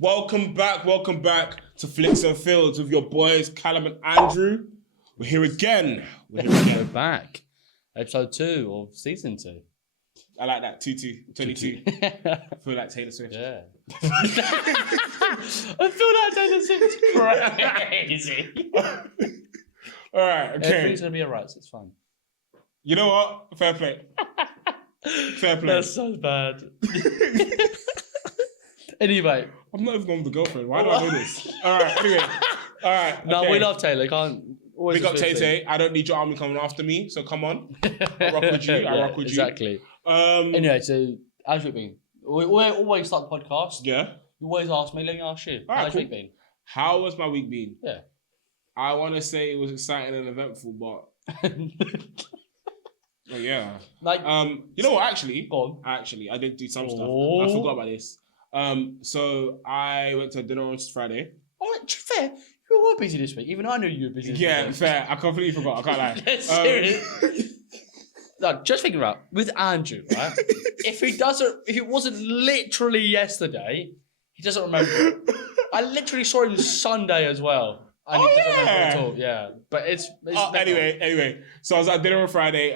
Welcome back to FlicksnFields with your boys Callum and Andrew. We're here again. We're back. Episode 2 of season 2. I like that. 22. I feel like Taylor Swift. Yeah. I feel like Taylor Swift's crazy. Alright, okay. Everything's going to be alright, so it's fine. You know what? Fair play. That's so bad. Anyway. I'm not even on the girlfriend. Why do I do this? Alright, anyway. Alright. No, okay. we love Taylor. Can't. Big up Tay. I don't need your army coming after me, so come on. I rock with you. I rock with exactly. you. Anyway, so how's your week been? We always start the podcast. Yeah. You always ask me, let me ask you. How's your week been? How was my week been? Yeah. I want to say it was exciting and eventful, but yeah. Like, you know what? Actually, go on. I did do some stuff. I forgot about this. So I went to dinner on Friday. Oh, to be fair, you were busy this week. Even I knew you were busy. Yeah, fair. I completely forgot. I can't lie. Serious. No, just thinking about with Andrew, right? if it wasn't literally yesterday, he doesn't remember. I literally saw him Sunday as well. And he doesn't remember at all. Yeah, but it's anyway. So I was at dinner on Friday.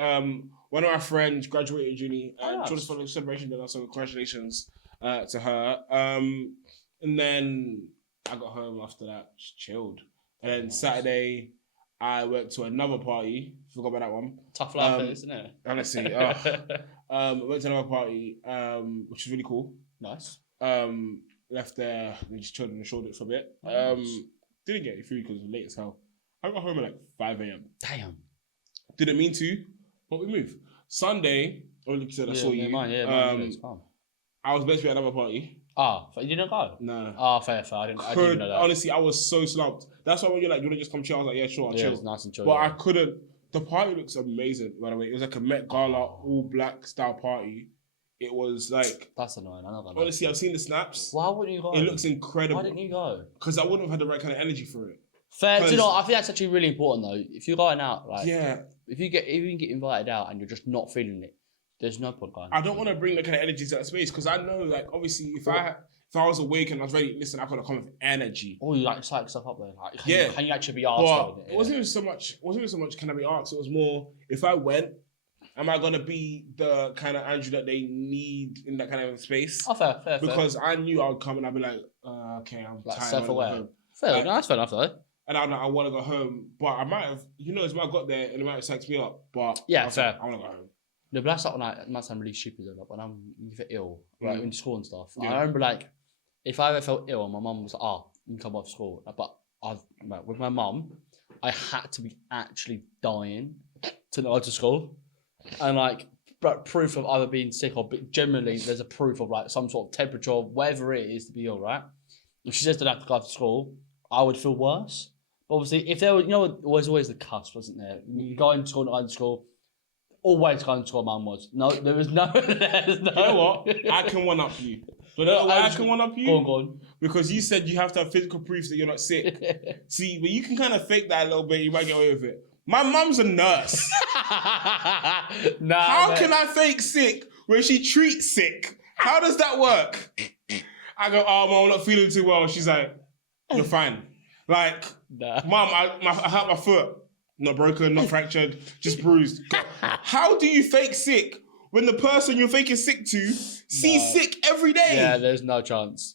One of my friends graduated uni, and nice. she was for the celebration dinner. So congratulations to her. And then I got home after that, just chilled. And then Saturday, I went to another party. Forgot about that one. Tough life, isn't it? Honestly, went to another party, which is really cool. Nice. Left there, and just chilled and showed it for a bit. Nice. Didn't get any food because it was late as hell. I got home at like 5 a.m. Damn. Didn't mean to, but we moved. Sunday, only because I saw you. Mine, I was meant to be at another party. You didn't go? No. Fair. I didn't know that. Honestly, I was so slumped. That's why when you're like, you want to just come chill? I was like, yeah, sure, I'll chill. It was nice and chill. But I couldn't. The party looks amazing, by the way. It was like a Met Gala, all black style party. It was like... That's annoying. I know that. Honestly, I've seen the snaps. Why wouldn't you go? It looks incredible. Why didn't you go? Because I wouldn't have had the right kind of energy for it. Fair. Do you know, I think that's actually really important though. If you're going out, like... Yeah. If you get invited out and you're just not feeling it, there's no point going. I don't want to bring that kind of energy to that space because I know, like, obviously, if I was awake and I was ready, listen, I've got to come with energy. Oh, you like psych stuff up there? Like, can you actually be asked? But it wasn't even so much can I be asked. It was more, if I went, am I gonna be the kind of Andrew that they need in that kind of space? Oh, fair. Because I knew I would come and I'd be like, okay, I'm like tired. Self-aware. Fair. That's fair enough though. And I want to go home, but I might have, as I got there and it might have psyched me up. But yeah, fair. Like, I want to go home. No, but that's not when it might sound really stupid though. Like when I'm either ill, like in school and stuff. Yeah. I remember like if I ever felt ill and my mum was like, you can come off school. But with my mum, I had to be actually dying to not go to school. And like, but proof of either being sick or generally there's a proof of like some sort of temperature, whatever it is to be ill, right? If she says that I have to go to school, I would feel worse. But obviously, if there was, was always the cusp, wasn't there? You go into school, not go to school. Always going to school, mum was. No, there was no. You know what? I can one up you. But I can one up you? Go on. Because you said you have to have physical proof that you're not sick. See, but you can kind of fake that a little bit. You might get away with it. My mum's a nurse. How can I fake sick when she treats sick? How does that work? I go, Mum, I'm not feeling too well. She's like, you're fine. Like, Mum, I hurt my foot. Not broken, not fractured, just bruised. God. How do you fake sick when the person you're faking sick to sees sick every day? Yeah, there's no chance.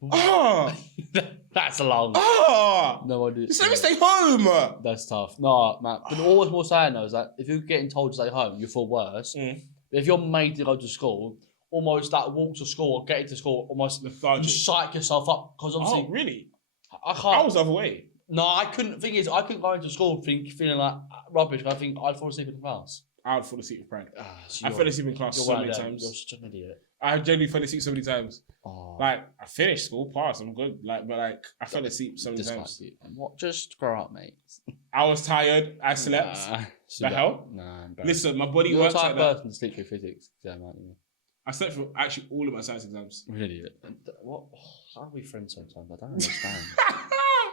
That's a long. No idea. Just let me stay home. That's tough. No, man. But always more saying though is that if you're getting told to stay home, you feel worse. But if you're made to go to school, almost that walk to school or getting to school, almost lethargic. You psych yourself up because obviously. Oh, really? I can't. I was the other way. No, I couldn't. Thing is, I couldn't go into school feeling like rubbish. I think I'd fall asleep in class. I would fall asleep with pride. I fell asleep in class so many times. You're such an idiot. I genuinely fell asleep so many times. Like, I finished school, passed, I'm good. Like, but like, I fell asleep so many times. What? Just grow up, mate. I was tired. I slept. The hell? Nah. Listen, my body works like that. You're a person to sleep through physics exam, aren't you? I slept for actually all of my science exams. Really? What? How are we friends sometimes? I don't understand.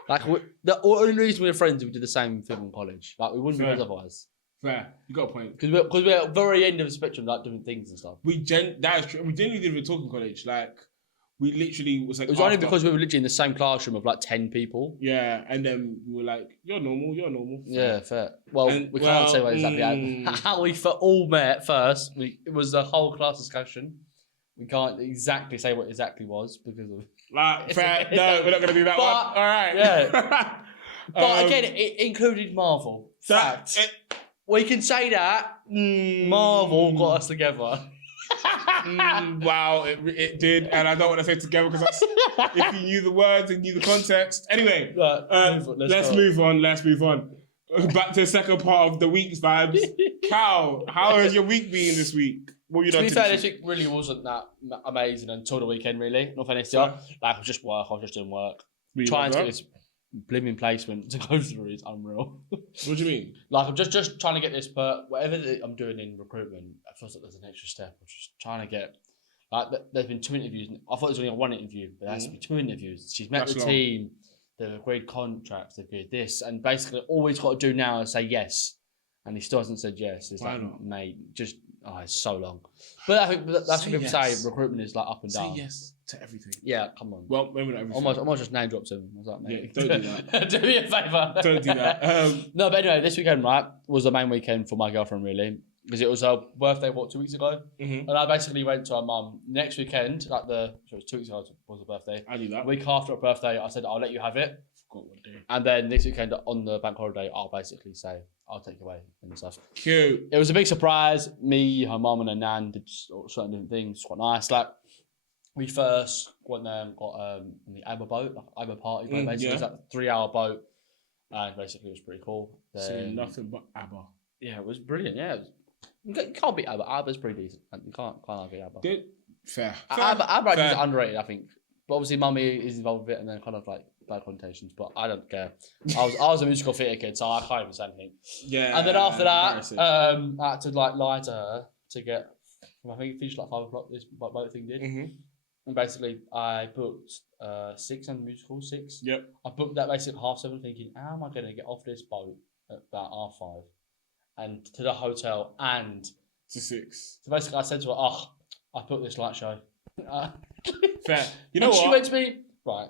Like, the only reason we're friends is we did the same thing in college. Like, we wouldn't be friends otherwise. Fair. You got a point. Because we're at the very end of the spectrum, like, doing things and stuff. That is true. We genuinely didn't even talk in college. Like, we literally was like. It was only because we were literally in the same classroom of like 10 people. Yeah, and then we were like, "You're normal. You're normal." Yeah, fair. Well, we can't say exactly how we all met first. It was the whole class discussion. We can't exactly say what exactly was because of. Fair. No, we're not gonna do that one. All right. Yeah. But again, it included Marvel. Fact. We can say that Marvel got us together. Wow, it did, and I don't want to say together because if you knew the words and knew the context. Anyway, let's move on. Back to the second part of the week's vibes. Cal, how has your week been this week? What have you done? To be fair, this week really wasn't that amazing until the weekend, really. Not finished yet. Like, I was just doing work. Trying to get this blimmin' placement to go through is unreal. What do you mean? Like, I'm just trying to get this, but whatever I'm doing in recruitment, I feel like there's an extra step. I'm just trying to get, like, there's been 2 interviews. I thought there was only one interview, but there has to be 2 interviews. She's met the team, they've agreed contracts, they've agreed this, and basically all he's got to do now is say yes. And he still hasn't said yes. It's like, mate, just, it's so long. But I think that's what people say, recruitment is like up and down. Say yes to everything. Yeah, come on. Well, maybe not everything. Almost just name dropped him. I was like, mate. Yeah, don't do that. Do me a favour. Don't do that. No, but anyway, this weekend, right, was the main weekend for my girlfriend, really. Because it was her birthday, 2 weeks ago? Mm-hmm. And I basically went to her mum next weekend, it was 2 weeks ago was her birthday. I knew that. A week after her birthday, I said, I'll let you have it. And then this weekend on the bank holiday, I'll basically say, I'll take you away and stuff. Cute. It was a big surprise. Me, her mum and her nan did certain different things. It's quite nice. Like, we first went there and got the ABBA boat, like ABBA party boat, basically. It was like a 3-hour boat. And basically it was pretty cool. Then, nothing but ABBA. Yeah, it was brilliant. Yeah, you can't beat ABBA. ABBA's pretty decent. You can't beat ABBA. Good. Fair. ABBA is underrated, I think. But obviously mummy is involved with it and then kind of like bad connotations, but I don't care. I was a musical theatre kid, so I can't even say anything. Yeah. And then after that, I had to like lie to her to get, I think it finished like 5 o'clock, this boat thing did. Mm-hmm. And basically I booked 6 on the musical, 6. Yep. I booked that basically at 7:30 thinking, how am I going to get off this boat at about 5:30 and to the hotel and to 6. So basically I said to her, I booked this light show. Fair. You know what? She went to me, right,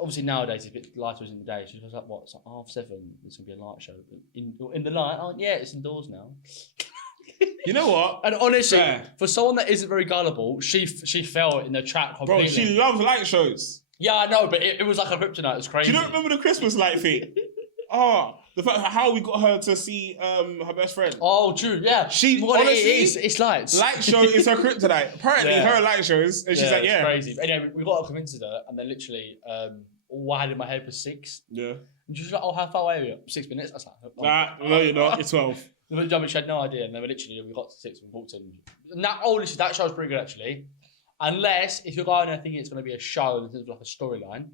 obviously nowadays if it lighter was in the day, she was like, what, it's like 7:30, there's going to be a light show. In the night, yeah, it's indoors now. You know what? And honestly, for someone that isn't very gullible, she fell in the trap completely. Bro, she loves light shows. Yeah, I know, but it was like a kryptonite. It was crazy. Do you not remember the Christmas light thing? The fact how we got her to see her best friend. Oh, true, yeah. She honestly, it's lights. Light show is her kryptonite. Apparently, her light shows, and she's like, it's crazy. But anyway, we got her convinced her, and then literally, all I had in my head was 6. Yeah. And she was like, how far away are we? 6 minutes. I was like, no, you're not. You're 12. She had no idea, and then we got to 6 and walked in. Listen, that show's pretty good actually. Unless if you're going there thinking it's going to be a show in terms of like a storyline.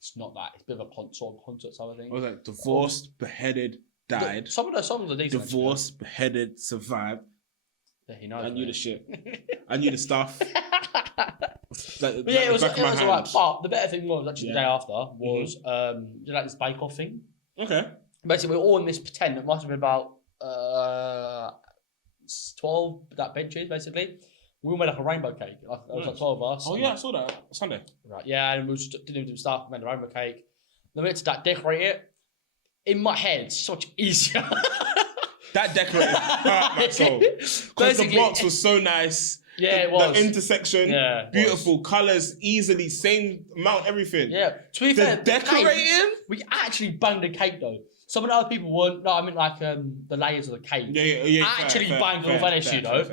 It's not that. It's a bit of a concert sort of thing. I was like, divorced, beheaded, died. Some of those songs are decent. Divorced, beheaded, survived. Yeah, he knows. I knew the shit. I knew the stuff. But yeah, it was alright. But the better thing was actually the day after was like this bake off thing. Okay. Basically, we were all in this tent. It must have been about 12 benches basically. We all made like a rainbow cake. It was like 12 of us. Oh yeah, I saw that Sunday. Right, yeah, and we just did do stuff, made a rainbow cake. Then we had to decorate it. In my head, it's so much easier. That decorated hurt my soul. Because the box was so nice. Yeah, it was. The intersection, beautiful colours, easily, same amount, everything. Yeah. To be fair, decorating? We actually banged the cake though. Some of the other people weren't. No, I mean like the layers of the cake. Yeah. Actually banged all finished, you know.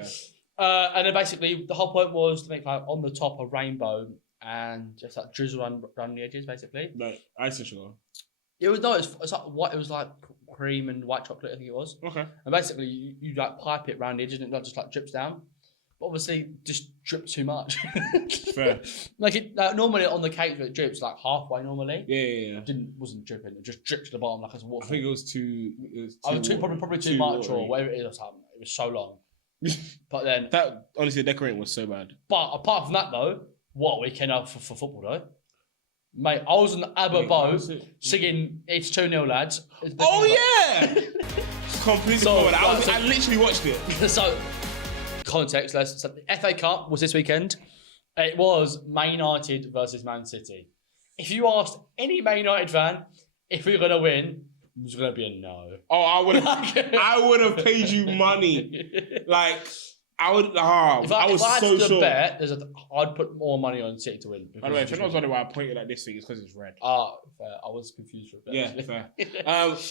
And then basically the whole point was to make like on the top a rainbow and just like drizzle around the edges, basically. Like ice and sugar. It was it's like what it was like cream and white chocolate, I think it was. Okay. And basically you like pipe it around the edges and it just like drips down. But obviously just dripped too much. Fair. Normally on the cake it drips like halfway normally. Yeah. Wasn't dripping. It just dripped to the bottom like as a water. I think it was too. Probably too much or whatever it is or something. It was so long. But then that honestly the decorating was so bad. But apart from that though, what a weekend out for football though. Mate, I was on the ABBA boat singing It's 2-0 lads. Oh yeah! Completely forward. I literally watched it. So context, so the FA Cup was this weekend. It was Man United versus Man City. If you asked any Man United fan if we were going to win, it was going to be a no. Oh, I would have paid you money. Like, I would. If I had so to sure. Bet, I'd put more money on City to win. By the way, if anyone's wondering why I pointed at this thing, it's because it's red. Fair. I was confused for a bit. Yeah, fair.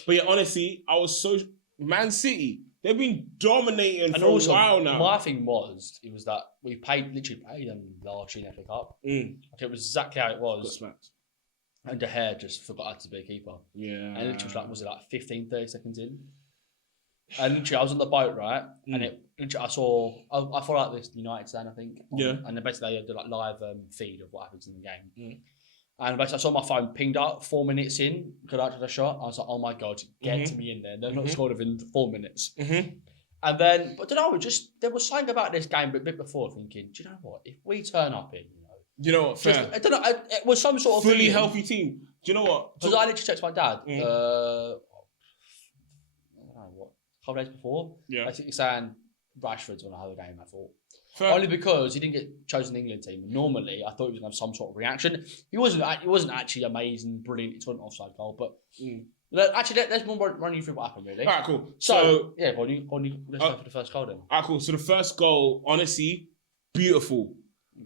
But yeah, honestly, I was so Man City. They've been dominating for a while now. My thing was, that we literally paid them last year in the FA Cup. Okay, it was exactly how it was. And De Gea just forgot how to be a keeper. Yeah. And literally, was it like 15, 30 seconds in? And literally, I was on the boat, right? And I follow like this United stand, I think. And then basically, they do like live feed of what happens in the game. And basically, I saw my phone pinged up 4 minutes in, could I a shot. I was like, oh my God, get to me in there. They're not scored within 4 minutes. And then, but I don't know, there was something about this game a bit before thinking, do you know what? If we turn up in, you know what? Fair. I don't know, it was some sort of fully healthy team. Do you know what? Because I literally texted my dad, I don't know what, a couple days before, basically saying Rashford's going to have a game, I thought. Fair. Only because he didn't get chosen in the England team. Normally, I thought he was going to have some sort of reaction. He wasn't actually amazing, brilliant. He took an offside goal, but actually, let's run you through what happened, really. All right, cool. So yeah, let's go for the first goal then. All right, cool. So the first goal, honestly, beautiful.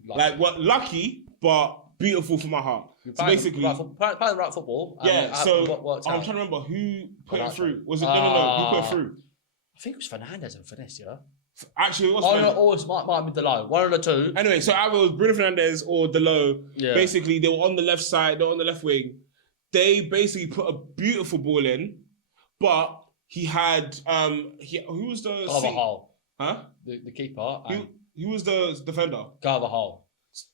Lucky, but beautiful for my heart. So basically, playing the right football. Yeah. So I'm trying to remember who put it through. Was it no? Who put it through? I think it was Fernandez and Finesse, yeah. Actually, it was. Or it might be Delo. One of the two. Anyway, so either it was Bruno Fernandes or Delo. Yeah. Basically, they were on the left side. They were on the left wing. They basically put a beautiful ball in, but he had who was the Carvajal? Huh? The keeper. Who was the defender? Carvajal.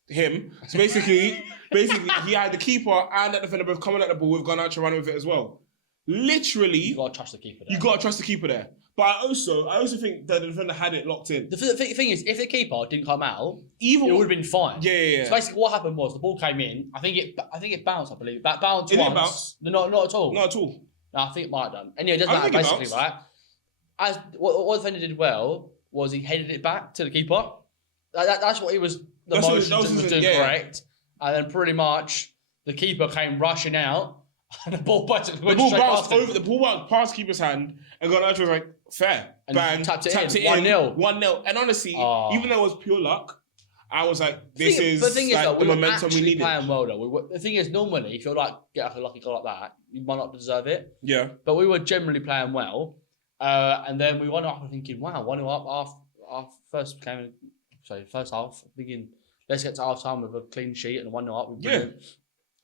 Him. So basically, he had the keeper and the defender both coming at the ball with Garnacho running with it as well. Literally, you gotta trust the keeper there. You gotta trust the keeper there. But I also think that the defender had it locked in. The thing is, if the keeper didn't come out, it would have been fine. Yeah. So basically, what happened was the ball came in. I think it bounced. I believe that bounced it once. Didn't bounce. Not at all. Not at all. No, I think it might have done. Anyway, it doesn't matter. Basically, right? As what the defender did well was he headed it back to the keeper. That's what he was. The motion was doing correct, and then pretty much the keeper came rushing out. And the ball bounced over. The ball bounced past keeper's hand, and Garnacho was like, "Fair." And bang, tapped it in. 1-0. 1-0. And honestly, even though it was pure luck, I was like, "This is the momentum we needed." Playing well though. The thing is, normally, if you're like get a lucky goal like that, you might not deserve it. Yeah. But we were generally playing well, and then we won up. I'm thinking, wow, 1-0 up. Our first game, first half. Thinking, let's get to half time with a clean sheet and 1-0 up. Yeah.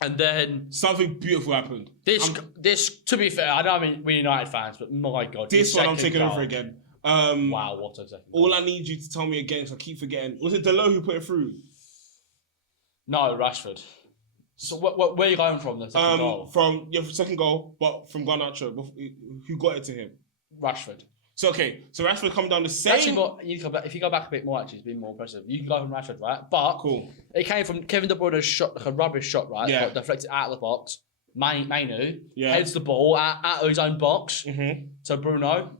And then something beautiful happened. This, to be fair, I know we're United fans, but my God, this one I'm taking over again. Wow, what a second goal. All I need you to tell me again, so I keep forgetting. Was it Delo who put it through? No, Rashford. So where are you going from the second goal? From second goal, but from Garnacho, who got it to him? Rashford. So Rashford come down the same. Actually, if you go back a bit more, actually, it's been more impressive. You can go from Rashford, right? But cool. It came from Kevin De Bruyne's shot, like a rubbish shot, right? Yeah. Got deflected out of the box. Mainu heads the ball out of his own box to Bruno,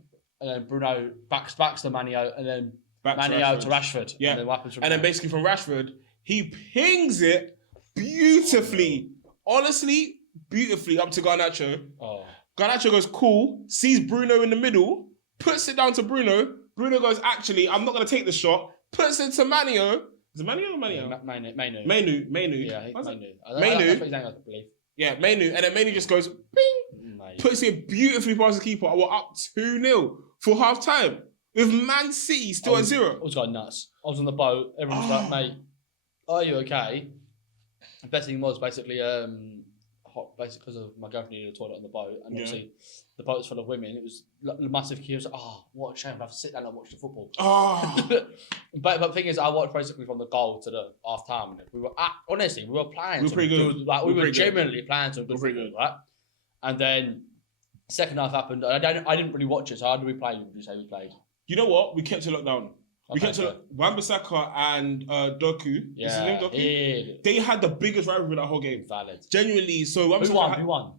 and then Bruno backs to Manio, and then Manio to Rashford. Yeah. And then basically from Rashford, he pings it beautifully. Honestly, beautifully up to Garnacho. Oh. Garnacho goes cool, sees Bruno in the middle. Puts it down to Bruno. Bruno goes, actually, I'm not going to take the shot. Puts it to Manio. Is it Manio or Manio? Mainu. Yeah, I think Mainu. Mainu. That's what his name, I believe. Yeah, Mainu. And then Mainu just goes, bing. Puts it beautifully past the keeper. We're up 2-0 for half time. With Man City still at 0. I was going nuts. I was on the boat. Everyone was like, mate, are you okay? The best thing was basically because of my girlfriend needed a toilet on the boat, and obviously the boat was full of women. It was a massive queue. I was like, oh, what a shame! I have to sit down and watch the football. But the thing is, I watched basically from the goal to the half time. We were honestly, we were playing. We were pretty good. We were genuinely playing some good football, right? And then second half happened. I didn't really watch it. So how did we play? Would you say we played? You know what? We kept it locked down. We kept to Wan-Bissaka and Doku. Yeah, is his name Doku? They had the biggest rivalry that whole game. Valid. Genuinely. So Who won?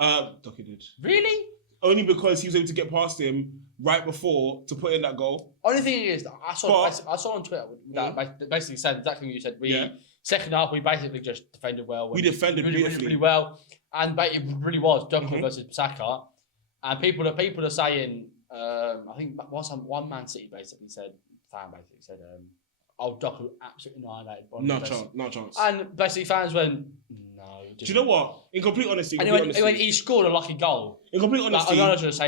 Doku did. Really? only because he was able to get past him right before to put in that goal. Only thing is, I saw on Twitter that basically said exactly what you said. Second half, we basically just defended well. We defended really well, and it really was Doku versus Saka. And people are saying, I think one Man City fan basically said, "Oh, Doku absolutely annihilated." No chance. And basically, fans went, "No." Do you know what? In complete honesty, he scored a lucky goal. In complete honesty,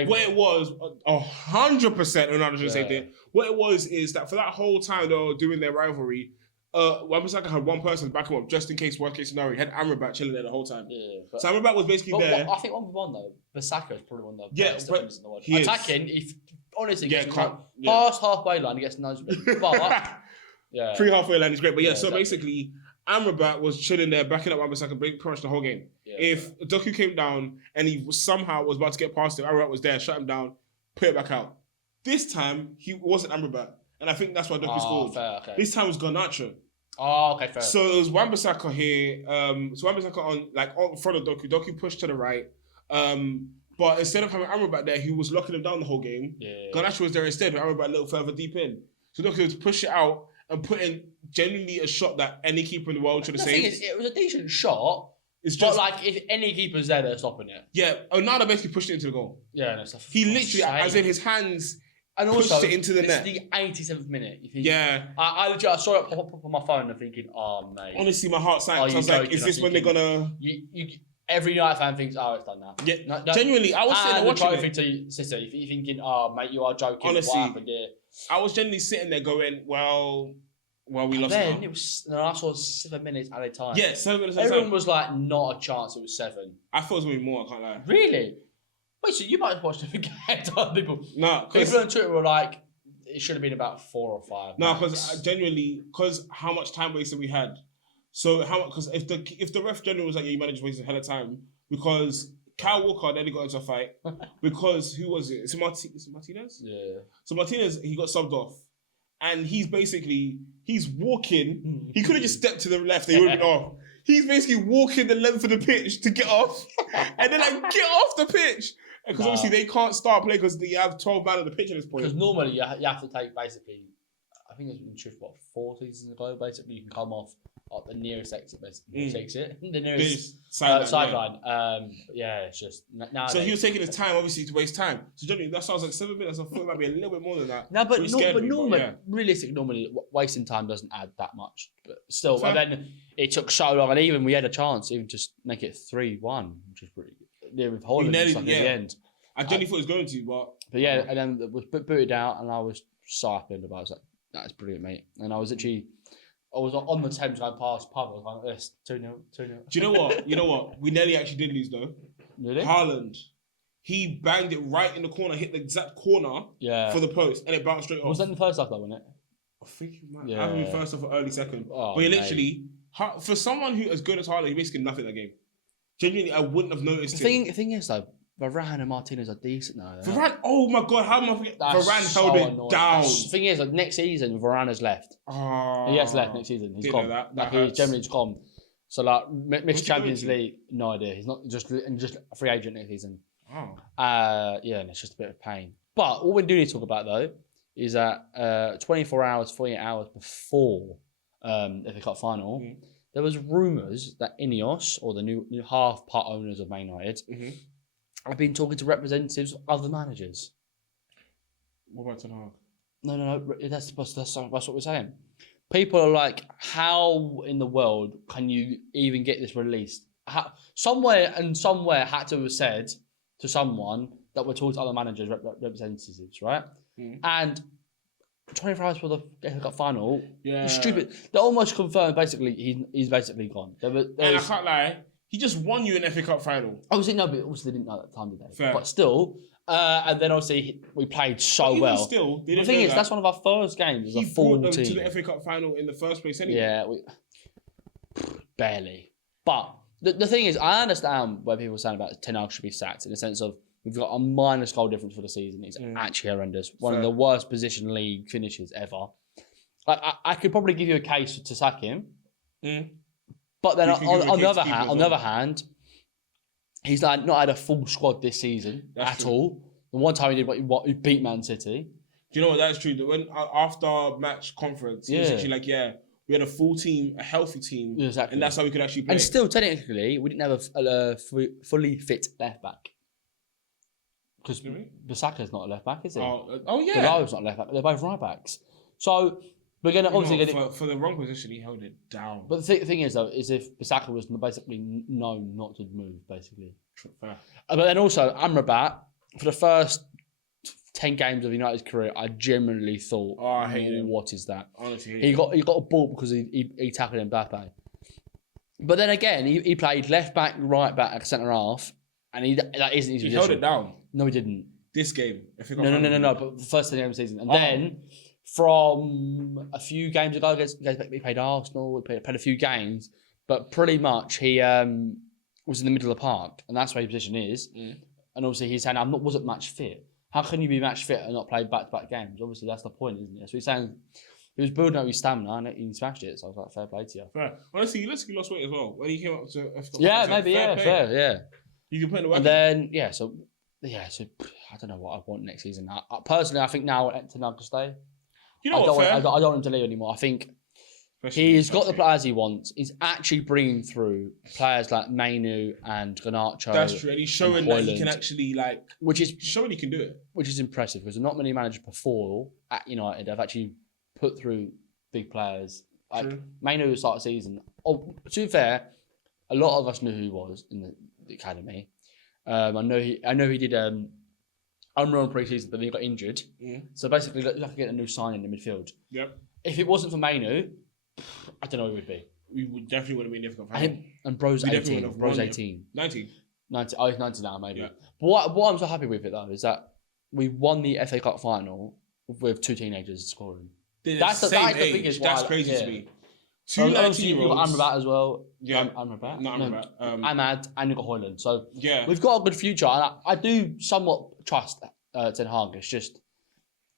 what it was, 100% Ronaldo should have saved it. What it was is that for that whole time they were doing their rivalry, Wan-Bissaka had one person back him up just in case, worst case scenario. He had Amrabat chilling there the whole time. Yeah, so Amrabat was basically there. I think 1v1 though, Bissaka is probably one of the best defenders in the world. Attacking, if honestly gets past halfway line, he gets nudged. But pre-halfway line is great. But so basically, Amrabat was chilling there, backing up Wan-Bissaka pretty much the whole game. Yeah, if Doku came down and he somehow was about to get past him, Amrabat was there, shut him down, put it back out. This time, he wasn't Amrabat. And I think that's why Doku scored. Fair, okay. This time was Garnacho. Oh, okay, fair. So it was Wan-Bissaka here. So Wan-Bissaka on front of Doku. Doku pushed to the right. But instead of having Amrabat there, he was locking him down the whole game. Garnacho was there instead, with Amrabat a little further deep in. So Doku was push it out and put in genuinely a shot that any keeper in the world should have saved. The thing is, it was a decent shot. It's just like if any keeper's there, they're stopping it. Yeah, Onana basically pushed it into the goal. Yeah, no stuff. He literally, as in his hands, and pushed it into the net. It's the 87th minute. I saw it pop up on my phone and thinking, oh mate. Honestly, my heart sank. I was like, is this when they're gonna? Every United fan thinks, oh, it's done now. Yeah, genuinely, I was sitting there watching it. To City, if you're thinking, oh mate, you are joking. Honestly, what happened here? I was genuinely sitting there going, well, we lost. Then it was. I saw 7 minutes at a time. Yeah, 7 minutes. Everyone was like, not a chance. It was 7. I thought it was gonna be more. I can't lie. Really? Wait, so you might have watched it again? People. No, people on Twitter were like, it should have been about 4 or 5. No, because how much time wasted we had. So because if the ref general was like, yeah, you managed to waste a hell of time because Kyle Walker nearly got into a fight because who was it? Is it Martinez? Yeah. So Martinez, he got subbed off. And he's walking. He could have just stepped to the left. They would have been off. He's basically walking the length of the pitch to get off. And then get off the pitch. Because obviously they can't start play because you have 12 men on the pitch at this point. Because normally you have to take basically, I think it's been introduced, 4 seasons ago, basically you can come off at the nearest exit, basically. The nearest sideline. It's just... So he was taking his time, obviously, to waste time. So generally, that sounds like 7 minutes. I thought it might be a little bit more than that. No, but normally, wasting time doesn't add that much. But still, and then it took so long, and even we had a chance, even just make it 3-1, which is pretty good. With Holland at the end. I genuinely thought it was going to, but yeah, and then it was booted out, and I was so happy about it. I was like, that's brilliant, mate. And I was on the Thames going past pub. I was like, this 2-0. Do you know what? We nearly actually did lose though. Really? Haaland. He banged it right in the corner, hit the exact corner for the post, and it bounced straight off. Was that in the first half though, wasn't it? I think it might. I haven't been first half or early second. But literally, for someone who as good as Haaland, he basically did nothing that game. Genuinely, I wouldn't have noticed it. The thing is though, Varane and Martinez are decent now. Varane, oh my god, how am I forgetting? Varane held it down. The thing is, next season, Varane has left. He has left next season. He's gone. He's generally gone. So, missed Champions League, no idea. He's not just a free agent next season. And it's just a bit of pain. But what we do need to talk about, though, is that 24 hours, 48 hours before the FA Cup final, there was rumours that Ineos, or the new half-part owners of Man United, I've been talking to representatives of other managers. What about Ten Hag? No. That's what we're saying. People are like, how in the world can you even get this released? Somewhere had to have said to someone that we're talking to other managers, representatives, right? And 24 hours for the FA Cup final, it's stupid. They almost confirmed basically he's basically gone. And I can't lie. He just won you an FA Cup final. Obviously, no, but obviously they didn't know at the time, did they? Fair. But still, and then obviously we played so well. Still, the thing is, that's one of our first games as a full team. He brought them to the FA Cup final in the first place anyway. Yeah, barely. But the thing is, I understand where people are saying about Ten Hag should be sacked in the sense of we've got a minus goal difference for the season. It's actually horrendous. One of the worst position league finishes ever. I could probably give you a case to sack him. But then on the other hand, He's like not had a full squad this season at all. The one time he did he beat Man City. Do you know what? That's true. When after match conference, he was actually like, we had a full team, a healthy team, and that's how we could actually play. And still, technically, we didn't have a fully fit left back because Bissaka's not a left back, is he? Oh yeah, Delaro's not a left back. They're both right backs. So we're gonna obviously for the wrong position, he held it down. But the thing is, though, is if Bissaka was basically known not to move, basically. Fair. But then also Amrabat for the first 10 games of United's career, I genuinely thought, I hate him. What is that? Honestly, he got a ball because he tackled Mbappe. But then again, he played left back, right back, centre half, and that isn't his position. He held it down. No, he didn't. This game, No. But the first 10 games of the season, and then from a few games ago, he played Arsenal. He played a few games, but pretty much he was in the middle of the park, and that's where his position is. And obviously, he's saying, wasn't match fit. How can you be match fit and not play back-to-back games? Obviously, that's the point, isn't it? So he's saying he was building up his stamina and he smashed it. So I was like, fair play to you. Fair. Honestly, he lost weight as well. When he came up to fair. You can put in the work. And then, so I don't know what I want next season. Personally, I think now Tenag to stay. You know what, I don't want him to leave anymore. I think he's got the players he wants. He's actually bringing through players like Mainu and Garnacho. That's true. And he's showing that he can actually showing he can do it. Which is impressive because not many managers before at United have actually put through big players. Like Mainu started the season. Oh, to be fair, a lot of us knew who he was in the academy. I know he did unreal pre-season, but then he got injured. So basically, look like getting a new signing in the midfield. Yep. If it wasn't for Mainu, I don't know who it would be. We would definitely would have been difficult for him. And Bro's 18. Bro's 18. 19. 90. Oh, he's 90 now, maybe. Yeah. But what I'm so happy with it, though, is that we won the FA Cup final with 2 teenagers scoring. That's the biggest. That's crazy to me. 2 19-year-olds. Amrabat as well. Yeah. Amrabat? Not Amrabat. Ahmad and you've got Højlund. So we've got a good future. And I do somewhat trust Ten Hag. It's just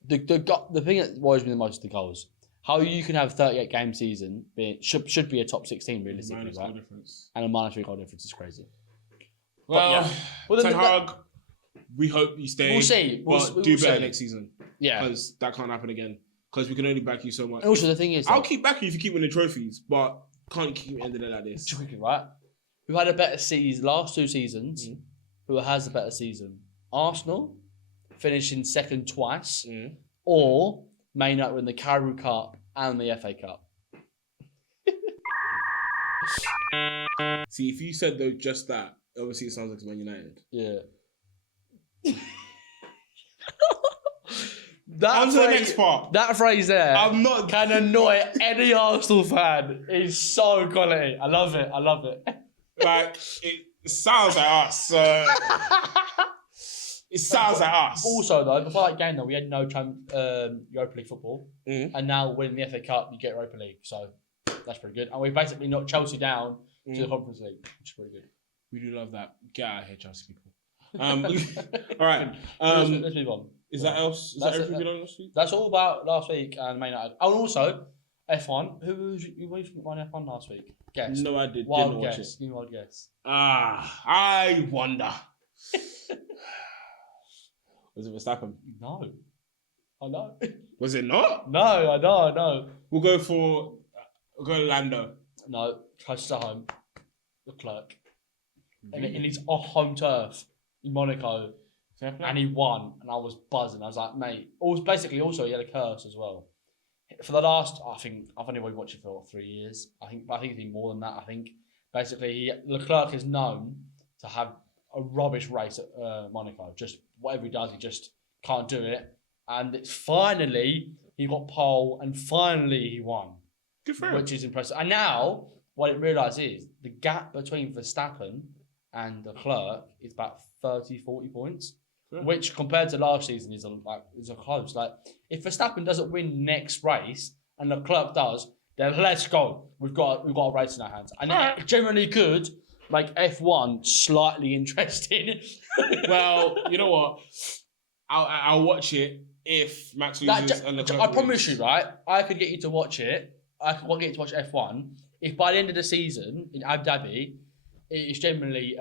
the thing that worries me the most is the goals. How you can have a 38-game season should be a top 16 realistically, right? And a -3 goal difference is crazy. Well, Ten Hag, we hope you stay. We'll see. But do better next season. Yeah. Because that can't happen again. Because we can only back you so much. And also, the thing is, I'll keep backing you if you keep winning trophies, but can't keep ending it like this. Right? Who had a better season last 2 seasons? Who has a better season? Arsenal, finishing second twice, or Man United win the Carabao Cup and the FA Cup. See, if you said though just that, obviously it sounds like it's Man United. Yeah. On to the next part. That phrase there can annoy any Arsenal fan. It's so quality. I love it. Like, it sounds like us. It sounds like us. Also, though, before that game, though, we had no Europa League football. And now winning the FA Cup, you get Europa League. So that's pretty good. And we basically knocked Chelsea down to the Conference League, which is pretty good. We do love that. Get out of here, Chelsea people. All right. Let's move on. Is that everything we done last week? That's all about last week and Man United. Oh, and also F1. Who won F1 last week? Guess. No, I did. Wild guess. Give me wild guess. I wonder. Was it Verstappen? No. I know. Was it not? No, I know. We'll go to Lando. No, close to home. The clerk. And in his home turf in Monaco. And he won, and I was buzzing. I was like, mate. Basically, also he had a curse as well. For the last, I've only been watching for 3 years. I think it's been more than that. I think basically Leclerc is known to have a rubbish race at Monaco. Just whatever he does, he just can't do it. And it's finally he got pole, and finally he won. Good for him. Which is impressive. And now what it realised is the gap between Verstappen and Leclerc is about 30-40 points. Yeah. Which compared to last season is a close. Like if Verstappen doesn't win next race and Leclerc does, then let's go. We've got a race in our hands, and it generally could make F1 slightly interesting. Well, you know what? I'll watch it if Max loses and Leclerc wins. Promise you, right? I could get you to watch it. I could get you to watch F1 if by the end of the season in Abu Dhabi, it is generally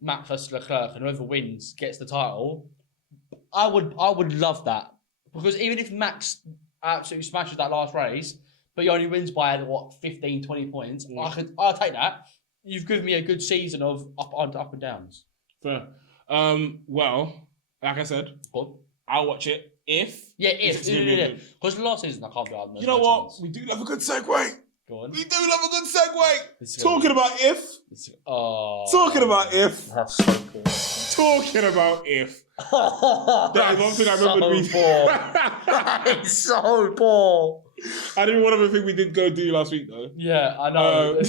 Max versus Leclerc, and whoever wins gets the title. I would love that, because even if Max absolutely smashes that last race, but he only wins by 15, 20 points, I'll take that. You've given me a good season of up and downs. Fair. Well, like I said, I'll watch it if. Yeah, because the last season I can't be on. You know what? Chance. We do love a good segue. Go on. We do love a good segue. Talking about if. Talking about if. That's so cool. Talking about if. That is one thing I remember. It's so poor. I didn't one other thing we did go do last week though. Yeah, I know.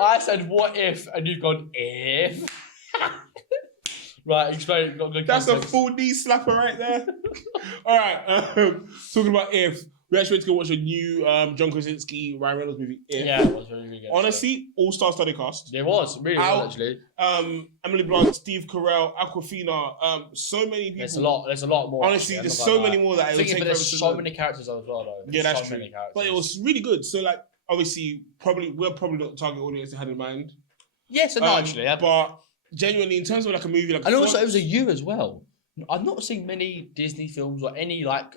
I said what if, and you've gone if. Right, explain. That's a full knee slapper right there. All right, talking about if. We actually went to go watch a new John Krasinski, Ryan Reynolds movie. If. Yeah, it was really good. Honestly, all-star study cast. It was really well, actually. Emily Blunt, Steve Carell, Awkwafina, so many people. There's a lot more. Honestly, there's so many more that it would take. There's so many characters as well, though. Yeah, that's true. But it was really good. So, like, obviously, we're probably not the target audience they had in mind. Yes, and actually, yeah. But genuinely, in terms of like a movie, like, and also it was a U as well. I've not seen many Disney films or any like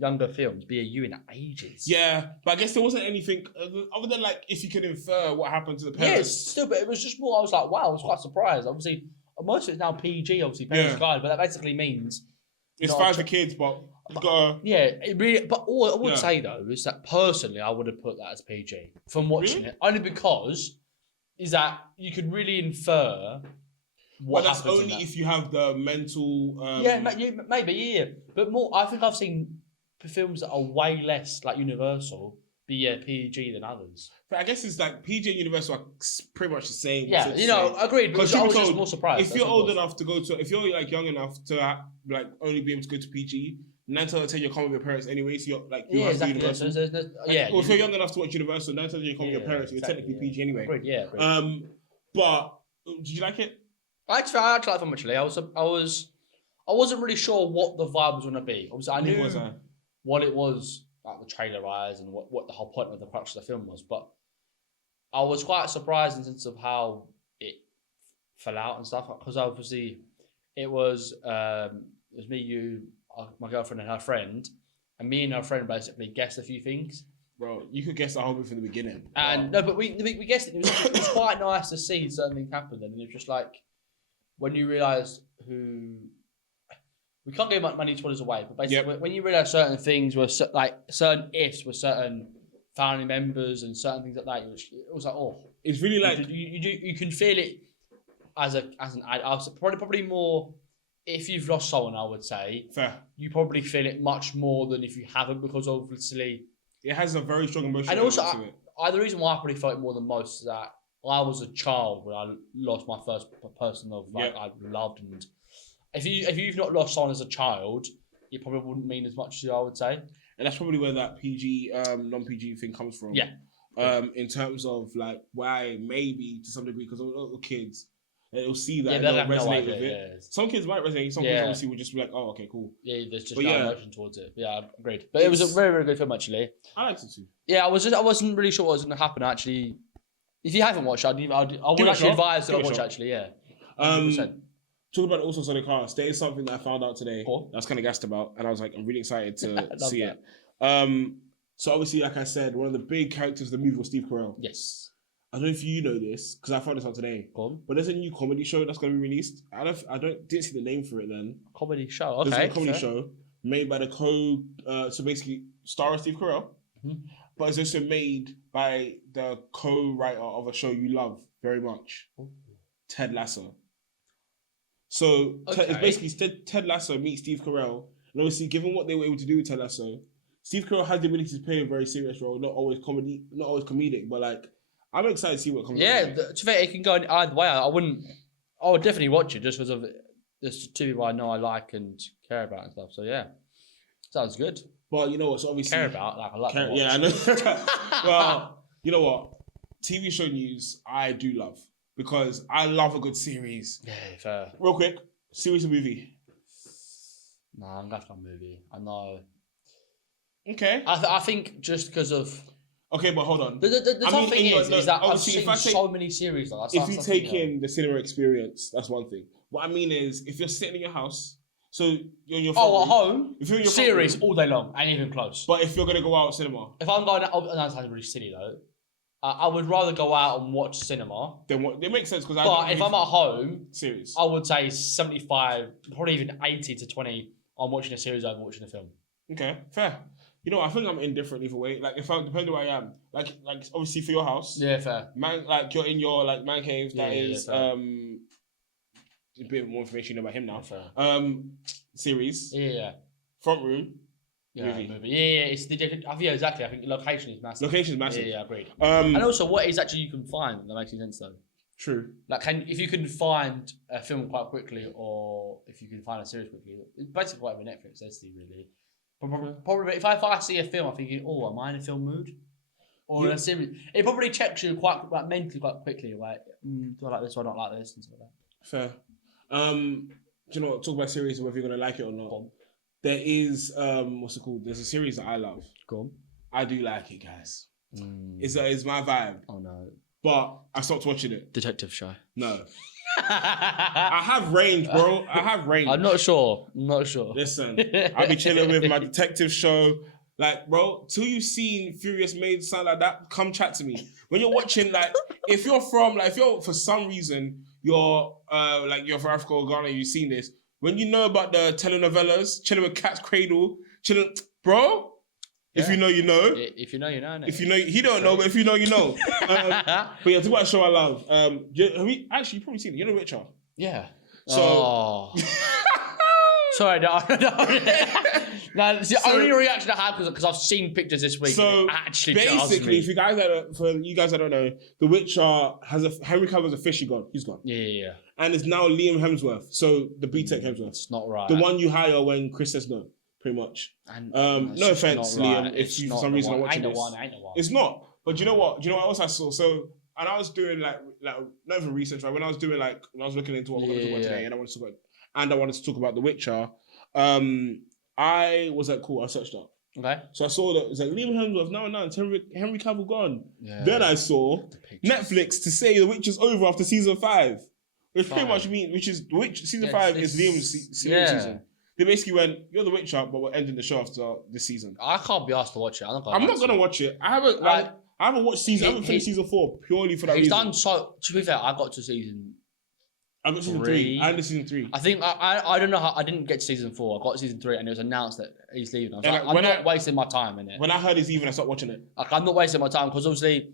younger films be a U in ages. Yeah, but I guess there wasn't anything other than like if you could infer what happened to the parents. Yeah, still, but it was just more. I was like, wow, I was quite surprised. Obviously, most of it's now PG, obviously parents guide, but that basically means it's fine for kids, but you've got yeah, it really. But all I would say though is that personally, I would have put that as PG from watching it, only because is that you could really infer. But that's only if you have the mental. Maybe. But more, I think I've seen films that are way less like Universal be PG than others. But I guess it's like PG and Universal are pretty much the same. Yeah, agreed. Because I was just more surprised. If you're old enough to go to, if you're like young enough to like only be able to go to PG, 9 times out of 10 you're coming with your parents anyway. So you're like exactly. Universal. Well, if you're young enough to watch Universal, 9 times out of 10 you're coming with your parents. You're technically PG anyway. Agreed. Yeah. But did you like it? I actually liked them actually. I wasn't really sure what the vibe was going to be. Obviously, I knew what it was, like the trailer wise, and what the whole point of the crux of the film was. But I was quite surprised in the sense of how it fell out and stuff. Because obviously, it was me, you, my girlfriend, and her friend, and me and her friend basically guessed a few things. Bro, you could guess the whole thing from the beginning. And no, but we guessed it. It was quite nice to see certain things happen, and it was just like. When you realise we can't give many spoilers away, but basically when you realise certain things were like certain ifs with certain family members and certain things like that, it was like it's really like you can feel it as an ad. I was probably more if you've lost someone, I would say. Fair. You probably feel it much more than if you haven't, because obviously it has a very strong emotion. And also, the reason why I probably felt it more than most is that. I was a child when I lost my first person I loved, and if you've not lost someone as a child, it probably wouldn't mean as much to you, I would say. And that's probably where that PG non-PG thing comes from. Yeah. In terms of like why maybe to some degree, because little kids they'll see that and they'll resonate no idea, with it. Yeah. Some kids might resonate. Some kids obviously would just be like, oh, okay, cool. Yeah, there's just no emotion towards it. Yeah, agreed. But it was a very, very good film actually. I liked it too. Yeah, I wasn't really sure what was going to happen actually. If you haven't watched, I would actually advise to watch. Actually, yeah. 100%. Talking about also Sonic Cast, there is something that I found out today. Cool. I was kind of gassed about, and I was like, I'm really excited to see it. So obviously, like I said, one of the big characters of the movie was Steve Carell. Yes. I don't know if you know this because I found this out today. Cool. But there's a new comedy show that's going to be released. Didn't see the name for it then. Comedy show. Okay. There's a comedy show made by so basically starring Steve Carell. Mm-hmm. But it's also made by the co-writer of a show you love very much, Ted Lasso. So it's basically Ted Lasso meets Steve Carell. And obviously, given what they were able to do with Ted Lasso, Steve Carell has the ability to play a very serious role, not always comedic, but like, I'm excited to see what comes out. Yeah, to be fair, it can go either way. I would definitely watch it just because of there's two people I know I like and care about and stuff. So yeah, sounds good. But you know what? So obviously care about like I like. Yeah, I know. Well, you know what? TV show news I do love because I love a good series. Yeah, fair. Real quick, series or movie? Nah, I'm going for a movie. I know. Okay. I think just because of. Okay, but hold on. The tough thing is that I've seen if so many series. Like, if you take in the cinema experience, that's one thing. What I mean is, if you're sitting in your house, so you're in your front room, at home, if you're in your series front room, all day long, ain't even close. But if you're gonna go out cinema, if I'm going, that sounds really silly though. I would rather go out and watch cinema. Then what? It makes sense because. But if I'm at home, series, I would say 75, probably even 80 to 20. I'm watching a series over watching a film. Okay, fair. You know, I think I'm indifferent either way. Like, if I depending where I am, like obviously for your house, yeah, fair. Man, like you're in your like man cave. That is fair. a bit more information about him now. Fair. Series. Yeah. Front room. Yeah, movie. Yeah, it's the different. Yeah, exactly. I think location is massive. Location is massive. Yeah, agreed. And also, what is actually you can find that makes sense though. True. Like, if you can find a film quite quickly, or if you can find a series quickly, it's basically whatever Netflix says to you, really. Probably, if I see a film, I'm thinking, oh, am I in a film mood? Or in a series? It probably checks you quite mentally quite quickly, like, do I like this or not like this, and stuff like that. Fair. Do you know what? Talk about series and whether you're gonna like it or not. There is what's it called? There's a series that I love. Go on. I do like it, guys. It's my vibe. Oh no. But I stopped watching it. Detective show. No. I have range, bro. I have range. I'm not sure. Listen, I'll be chilling with my detective show. Like, bro, till you've seen Furious Made sound like that, come chat to me. When you're watching, like, if you're for some reason, you're from Africa or Ghana, you've seen this. When you know about the telenovelas, chilling with Cat's Cradle, bro. Yeah. If you know, you know. If you know, you know. If you know, he don't know, but if you know, you know. But yeah, talk about a show I love. Have we actually, you've probably seen it. You know Witcher? Yeah. So. Sorry, no. It's the only reaction I have because I've seen pictures this week. So and it actually basically, for you guys that don't know, The Witcher Henry Cavill's officially gone. He's gone. Yeah. And it's now Liam Hemsworth. So the BTEC Hemsworth. It's not right. The one you hire when Chris says no, pretty much. And no offense, Liam, right. if you for some reason are watching this. Ain't the one. It's not. But do you know what? Do you know what else I saw? So, and I was doing like not even research, right? When I was looking into what we're going to talk about today, and I wanted to talk about The Witcher. I was like, cool. I searched up. Okay. So I saw that it was like Liam Hemsworth. No, it's Henry Cavill gone. Yeah. Then I saw Netflix to say The Witcher's over after season 5, which pretty much means season 5 is Liam's season. They basically went, you're The Witcher, but we're ending the show after this season. I can't be asked to watch it. I'm not gonna watch it. I haven't watched season. I haven't finished season 4 purely for that reason. He's done so. To be fair, I got to season. I got season 3. I ended season 3. I think I don't know how I didn't get to season 4. I got to season 3 and it was announced that he's leaving. I was like, I'm not wasting my time in it. When I heard he's leaving, I stopped watching it. Like, I'm not wasting my time because obviously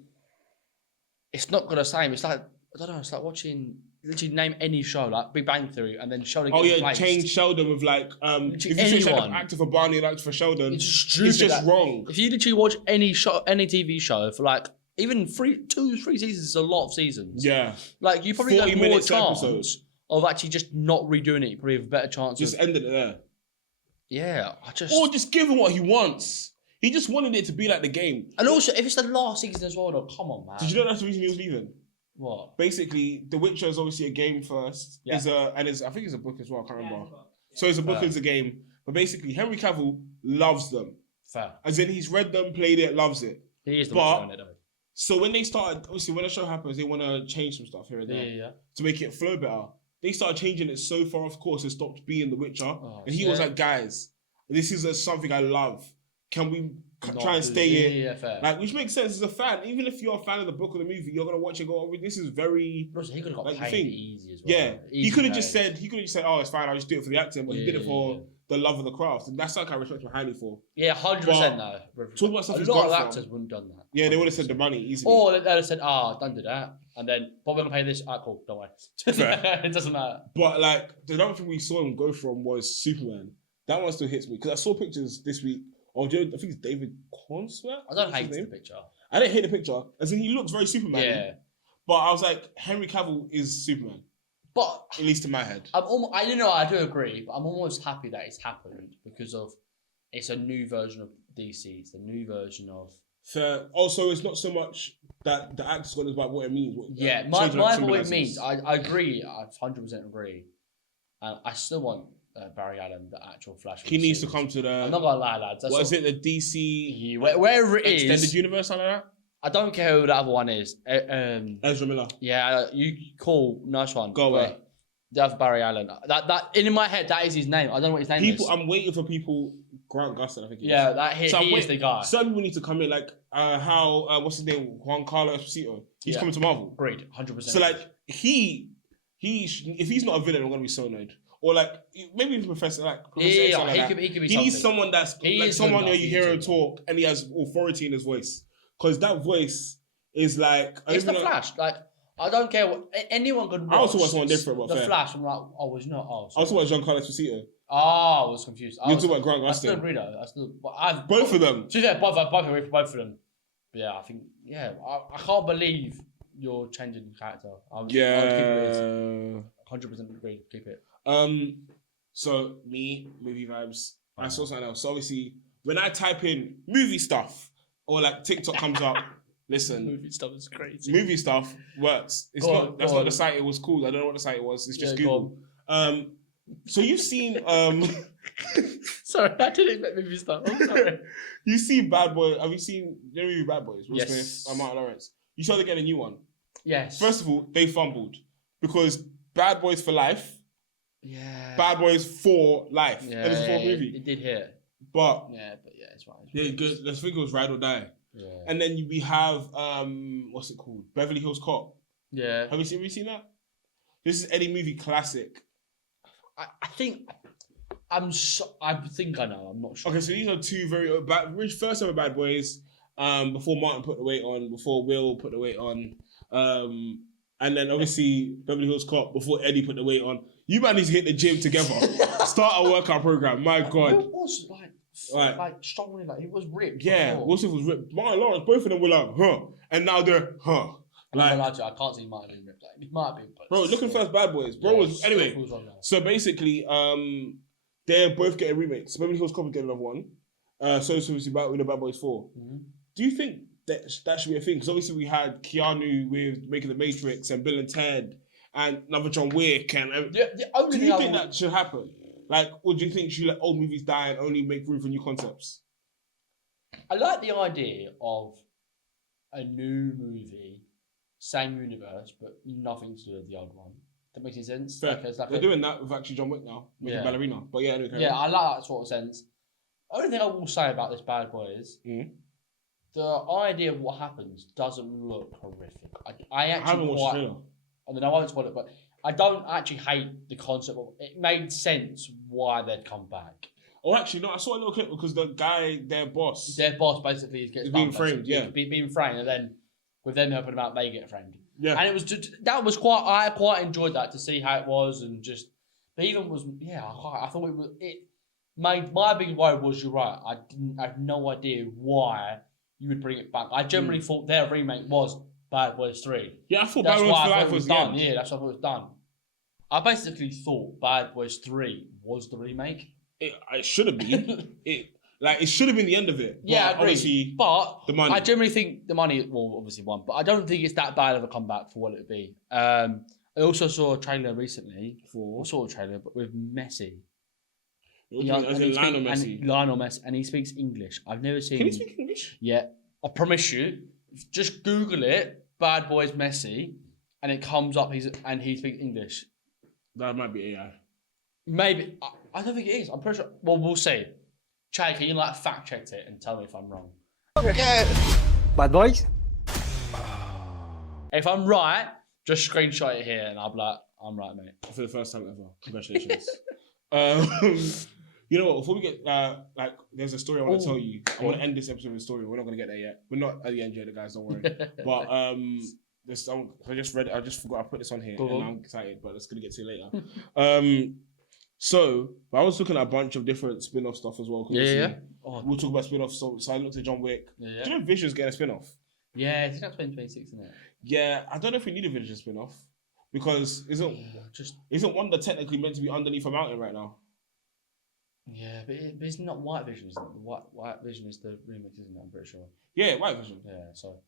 it's not gonna same. It's like I don't know. It's like watching. Literally name any show like Big Bang Theory and then Sheldon. Oh yeah, change Sheldon with like if you say Sheldon actor for Barney and actor for Sheldon, it's just wrong. If you literally watch any show, any TV show for like even 2-3 seasons is a lot of seasons. Yeah, like you probably have more chance of actually just not redoing it. You probably have a better chance. Just ended it there. Yeah, or just give him what he wants. He just wanted it to be like the game. And also, if it's the last season as well, come on, man. Did you know that's the reason he was leaving? What? Basically, The Witcher is obviously a game first. Yeah. I think it's a book as well. I can't remember. So it's a book, it's a game. But basically, Henry Cavill loves them. Fair. As in, he's read them, played it, loves it. He is the Witcher on it though. So when they started, obviously, when the show happens, they want to change some stuff here and there to make it flow better. They started changing it so far, of course, it stopped being The Witcher. And he was like, guys, this is something I love. Can we try and stay in? Yeah, fair. Like, which makes sense as a fan. Even if you're a fan of the book or the movie, you're gonna watch it and go, oh, this is very. Also, he could have got paid easy as well. Yeah, he could have just said, oh, it's fine, I'll just do it for the acting, but he did it for the love of the craft, and that's something I respect him highly for. Yeah, 100% though. Talk about stuff. A lot of actors wouldn't have done that. Yeah, they would have said the money easily. Or they'd have said, don't do that, and then, but we're gonna pay this. Cool, don't worry. It doesn't matter. But like, the other thing we saw him go from was Superman. That one still hits me because I saw pictures this week. I think it's David Cornsworth. I don't hate the picture. I didn't hate the picture. As in, he looks very Superman. Yeah. But I was like, Henry Cavill is Superman. But at least in my head. I do agree, but I'm almost happy that it's happened because of it's a new version of DC. It's a new version of. Fair. Also, it's not so much that the actor's got, it's about what it means. My what it means. I agree. I 100% agree. And I still want Barry Allen, the actual Flash. He needs to come to the. I'm not gonna lie, lads. What is it? The DC. Wherever it is. Extended universe, something like that. I don't care who the other one is. Ezra Miller. Yeah, you cool, nice one. Go away. The other Barry Allen. That in my head, that is his name. I don't know what his name is. I'm waiting for people. Grant Gustin, I think. He is the guy. Certain people need to come in, like what's his name, Juan Carlos Esposito. He's coming to Marvel. Agreed, 100%. So like if he's not a villain, I'm gonna be so annoyed. Or like maybe even Professor X, he could be. He needs someone that's like someone where you hear him talk and he has authority in his voice, because that voice is like it's the Flash. Like I don't care what anyone could watch. I also watch someone different, but the Flash. I'm like, oh, it's not. I also watch Giancarlo Esposito. Oh, I was confused. You're talking about Grant Gustin. I still agree though. Both of them. So yeah, both of them. But yeah, I think I can't believe you're changing the character. I would keep it 100% agree. Keep it. So movie vibes. I saw something else. So obviously, when I type in movie stuff or like TikTok comes up, listen, movie stuff is crazy. Movie stuff works. It's not the site it was called. I don't know what the site it was. It's just Google. So you've seen sorry, I didn't expect movie stuff. I'm sorry. You see Bad Boy? Have you seen the movie Bad Boys? Will Yes. Smith, Martin Lawrence. You saw they get a new one. Yes. First of all, they fumbled because Bad Boys for Life. Yeah. Bad Boys for Life. Yeah. That is a fourth movie. It did hit. But it's fine. Yeah, good. Let's think it was Ride or Die. Yeah. And then we have what's it called? Beverly Hills Cop. Yeah. Have you seen that? This is Eddie movie classic. I think I think I know. I'm not sure. Okay, so these are two very first ever Bad Boys. Before Martin put the weight on, before Will put the weight on, and then obviously Beverly Hills Cop before Eddie put the weight on. You man need to hit the gym together. Start a workout program. My God. Will was like strongly like he was ripped. Yeah, Will Smith was ripped. Martin Lawrence, both of them were like, and now they're Like, I can't see Martin being ripped. Like, it might be, but bro, looking first Bad Boys. Bro was anyway. So basically, they're both getting remakes. Beverly Hills Cop is getting another one. So obviously with the Bad Boys 4. Mm-hmm. Do you think that should be a thing? Because obviously we had Keanu with making The Matrix and Bill and Ted and another John Wick and do you think that should happen? Like, or do you think you should let old movies die and only make room for new concepts? I like the idea of a new movie, same universe, but nothing to do with the old one. That makes any sense. Fair. They're doing that with actually John Wick now, making Ballerina. But yeah, anyway, I like that sort of sense. Only thing I will say about this Bad Boys, the idea of what happens doesn't look horrific. I haven't watched the trailer. I mean, I won't spoil it, but I don't actually hate the concept of it. Made sense why they'd come back. Oh, actually, no, I saw a little clip because the guy, their boss basically gets being framed, being framed, and then with them helping them out, they get framed. Yeah, and it was just, I quite enjoyed that to see how it was, and just but even was I thought it made my big worry was you're right. I have no idea why you would bring it back. I generally thought their remake was Bad Boys 3. Yeah, I thought Bad Boys for Life was done. Yeah, that's what I thought it was done. I basically thought Bad Boys 3 was the remake. It should have been. It should have been the end of it. Yeah, I agree. But the money. I generally think the money, well, obviously won, but I don't think it's that bad of a comeback for what it would be. I also saw a trailer recently but with Messi. Lionel Messi. Lionel Messi, and he speaks English. I've never seen. Can he speak English? Yeah, I promise you. Just Google it, Bad Boys Messi, and it comes up. He speaks English. That might be AI. Maybe I don't think it is. I'm pretty sure. Well, we'll see. Chad, can you fact check it and tell me if I'm wrong? Okay. Bad Boys. If I'm right, just screenshot it here, and I'll be like, I'm right, mate. For the first time ever. Congratulations. You know what? Before we get there's a story I want to tell you. I want to end this episode with a story. We're not going to get there yet. We're not at the end yet, guys. Don't worry. But I just read it. I just forgot I put this on here, and I'm excited. But it's going to get to it later. So I was looking at a bunch of different spin-off stuff as well. Yeah. We'll talk about spin-offs. So I looked at John Wick. Yeah. Do you know Vision's getting a spin-off? Yeah, it's not 2026, isn't it? Yeah, I don't know if we need a Vision spin-off because isn't Wanda technically meant to be underneath a mountain right now? Yeah, but it's not White Vision, isn't it? White Vision is the remix, isn't it? I'm pretty sure. Yeah, White Vision. Yeah, so.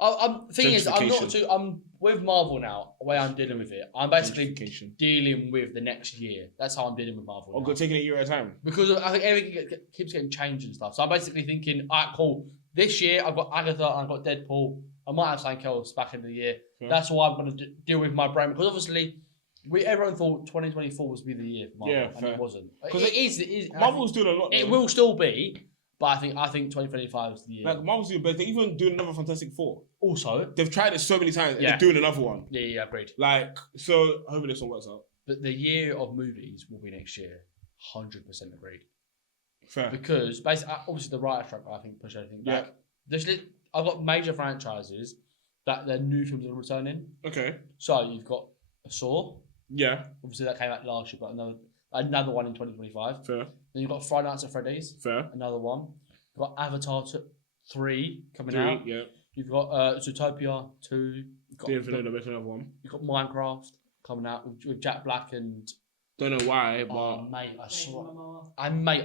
I'm with Marvel now. The way I'm dealing with it, I'm basically dealing with the next year. That's how I'm dealing with Marvel. Taking a year at a time. Because I think everything keeps getting changed and stuff. So I'm basically thinking, alright, cool. This year, I've got Agatha and I've got Deadpool. I might have something else back in the year. Yeah. That's why I'm going to deal with my brain. Because obviously, everyone thought 2024 was be the year for Marvel. Yeah, and fair. it wasn't. Because It is. Marvel's doing a lot. It though. will still be, but I think 2025 is the year. Like Marvel's doing, but they're even doing another Fantastic Four. Also, They've tried it so many times, and Yeah. they're doing another one. yeah, agreed. Like, so hopefully this one works out. But the year of movies will be next year. 100% agreed. Fair. Because basically, obviously, the writer strike I think pushed everything back. Yeah. I've got major franchises that their new films are returning. Okay. So you've got a Saw. Yeah. Obviously, that came out last year, but another one in 2025. Fair. Then you've got Friday Nights at Freddy's. Fair. Another one. You've got Avatar 3 coming 3, out. yeah. You've got Zootopia 2. The Infinite, make another one. You've got Minecraft coming out with Jack Black and... Don't know why, but... Oh, mate, I swear. I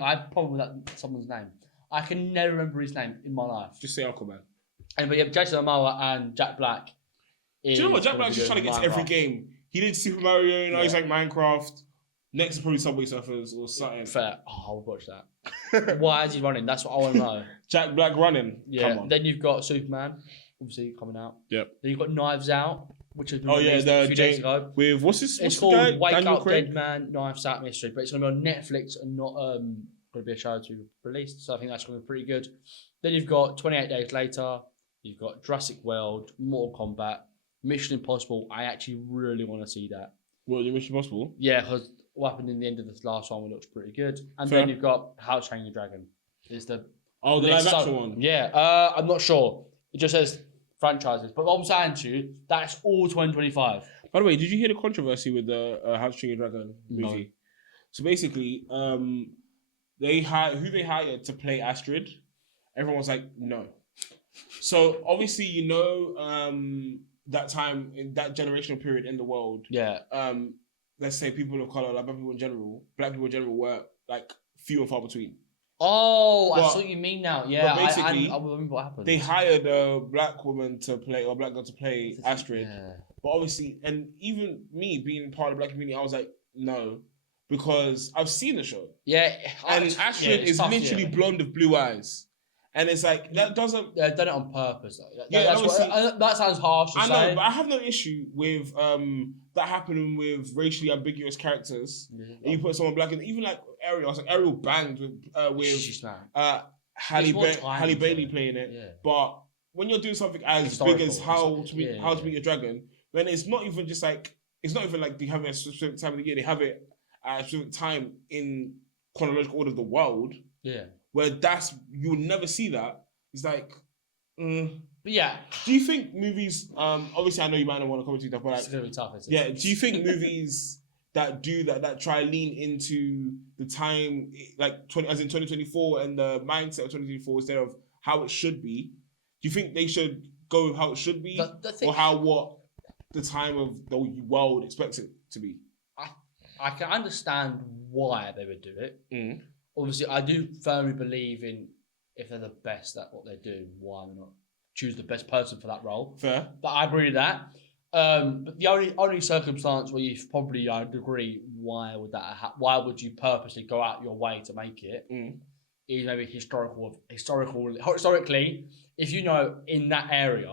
have a problem with someone's name. I can never remember his name in my life. Just say Aquaman. But yeah, Jason Momoa and Jack Black. Do you know what? Jack Black's just trying to get to every game. He did Super Mario, now he's like Minecraft. Next is probably Subway Surfers or something. Fair. Oh, I'll watch that. Why is he running? That's what I want to know. Jack Black running. Yeah. Come on. Then you've got Superman, obviously coming out. Yep. Then you've got Knives Out, which has been Oh yeah, released a few days ago. with what's It's the called guy? Wake Daniel Up Craig? Dead Man, Knives Out Mystery, but it's going to be on Netflix and not going to be a show to be released. So I think that's going to be pretty good. Then you've got 28 Days Later. You've got Jurassic World, Mortal Kombat, Mission Impossible. I actually really want to see that. What, Mission Impossible? Yeah, because what happened in the end of this last one looks pretty good. And Fair. then you've got How to Train Your Dragon. Is the Oh, the next live action one. one. Yeah, I'm not sure. It just says franchises. But what I'm saying to you, that's all 2025. By the way, did you hear the controversy with the How to Train Your Dragon movie? No. So basically, who they hired to play Astrid, everyone was like, no. So obviously, that time in that generational period in the world, Yeah. let's say people of color, like black people in general were like few and far between. Oh, I But- see what you mean now. Yeah, but basically, I remember what happened. They hired a black woman to play, or black girl to play Astrid. Yeah. But obviously, and even me being part of the black community, I was like, no, because I've seen the show. Yeah. And it's Astrid tough, is literally yeah. blonde with blue eyes. And it's like, that doesn't... They've done it on purpose. Yeah, That's obviously- that sounds harsh to I know, say. but I have no issue with that happening with racially ambiguous characters. And you put someone black in, even like Ariel. I was like, Ariel banged with She's mad. Halle There's more time Halle to Bailey it. playing it. Yeah. But when you're doing something as Historical, big as How to yeah. Meet a Dragon, then it's not even just like, it's not even like they have it at a specific time of the year. They have it at a specific time in chronological order of the world, Yeah. where you'll never see that. It's like, But yeah, do you think movies? Obviously, I know you might not want to comment to that, but it's like, gonna be tough. Isn't yeah, it? do you think movies that do that try lean into the time, like as in 2024 and the mindset of 2024 instead of how it should be? Do you think they should go with how it should be, The thing- or what the time of the world expects it to be? I can understand why they would do it. Obviously, I do firmly believe in if they're the best at what they do, why not choose the best person for that role? Fair. But I agree with that. But the only circumstance where you probably I'd agree, why would that? Why would you purposely go out your way to make it? Is maybe historically, if you know in that area,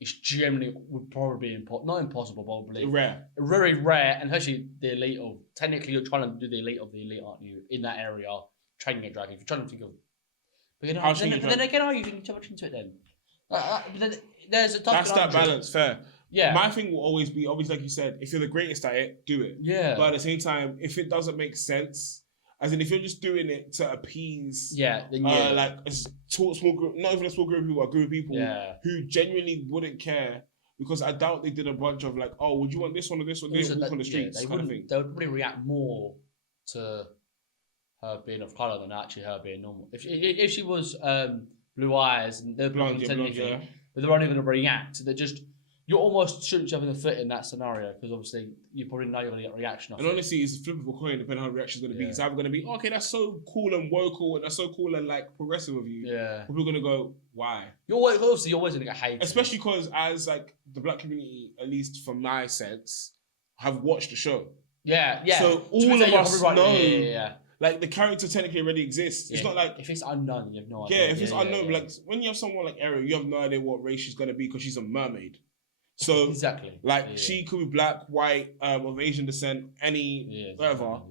it's generally would probably be not impossible, probably Rare. very rare, and especially the elite of. Technically, you're trying to do the elite of the elite, aren't you? In that area, training a dragon. If you're trying to think of, but then again, are you thinking too much into it? Then there's a tough. That's that balance. Fair. Yeah. My thing will always be, obviously, like you said, if you're the greatest at it, do it. Yeah. But at the same time, if it doesn't make sense, as in if you're just doing it to appease, Yeah. Then yeah. like a small group, not even a small group of people, a group of people who genuinely wouldn't care, because I doubt they did a bunch of like, oh, would you want this one or this or this? Also, Walk on the streets, they kind of thing. they would probably react more to her being of colour than actually her being normal. If she was blue eyes and they're Blonde, blonde, yeah, blonde, yeah. but they're only going to react. They're just you're almost shooting yourself in the foot in that scenario because obviously you probably know you're going to get a reaction. And honestly, it's a flip of a coin depending on how the reaction is going to be. It's either going to be, okay, that's so cool and vocal and that's so cool and like progressive of you. Yeah. People are going to go, why? You're always going to get hated. Especially because as like the black community, at least from my sense, have watched the show. Yeah, yeah. So To be all fair, of you're us probably right. know. Yeah. Like the character technically already exists. It's not like if it's unknown, you have no idea. Yeah, if it's unknown, like when you have someone like Ariel, you have no idea what race she's gonna be because she's a mermaid. So exactly, like she could be black, white, of Asian descent, any whatever.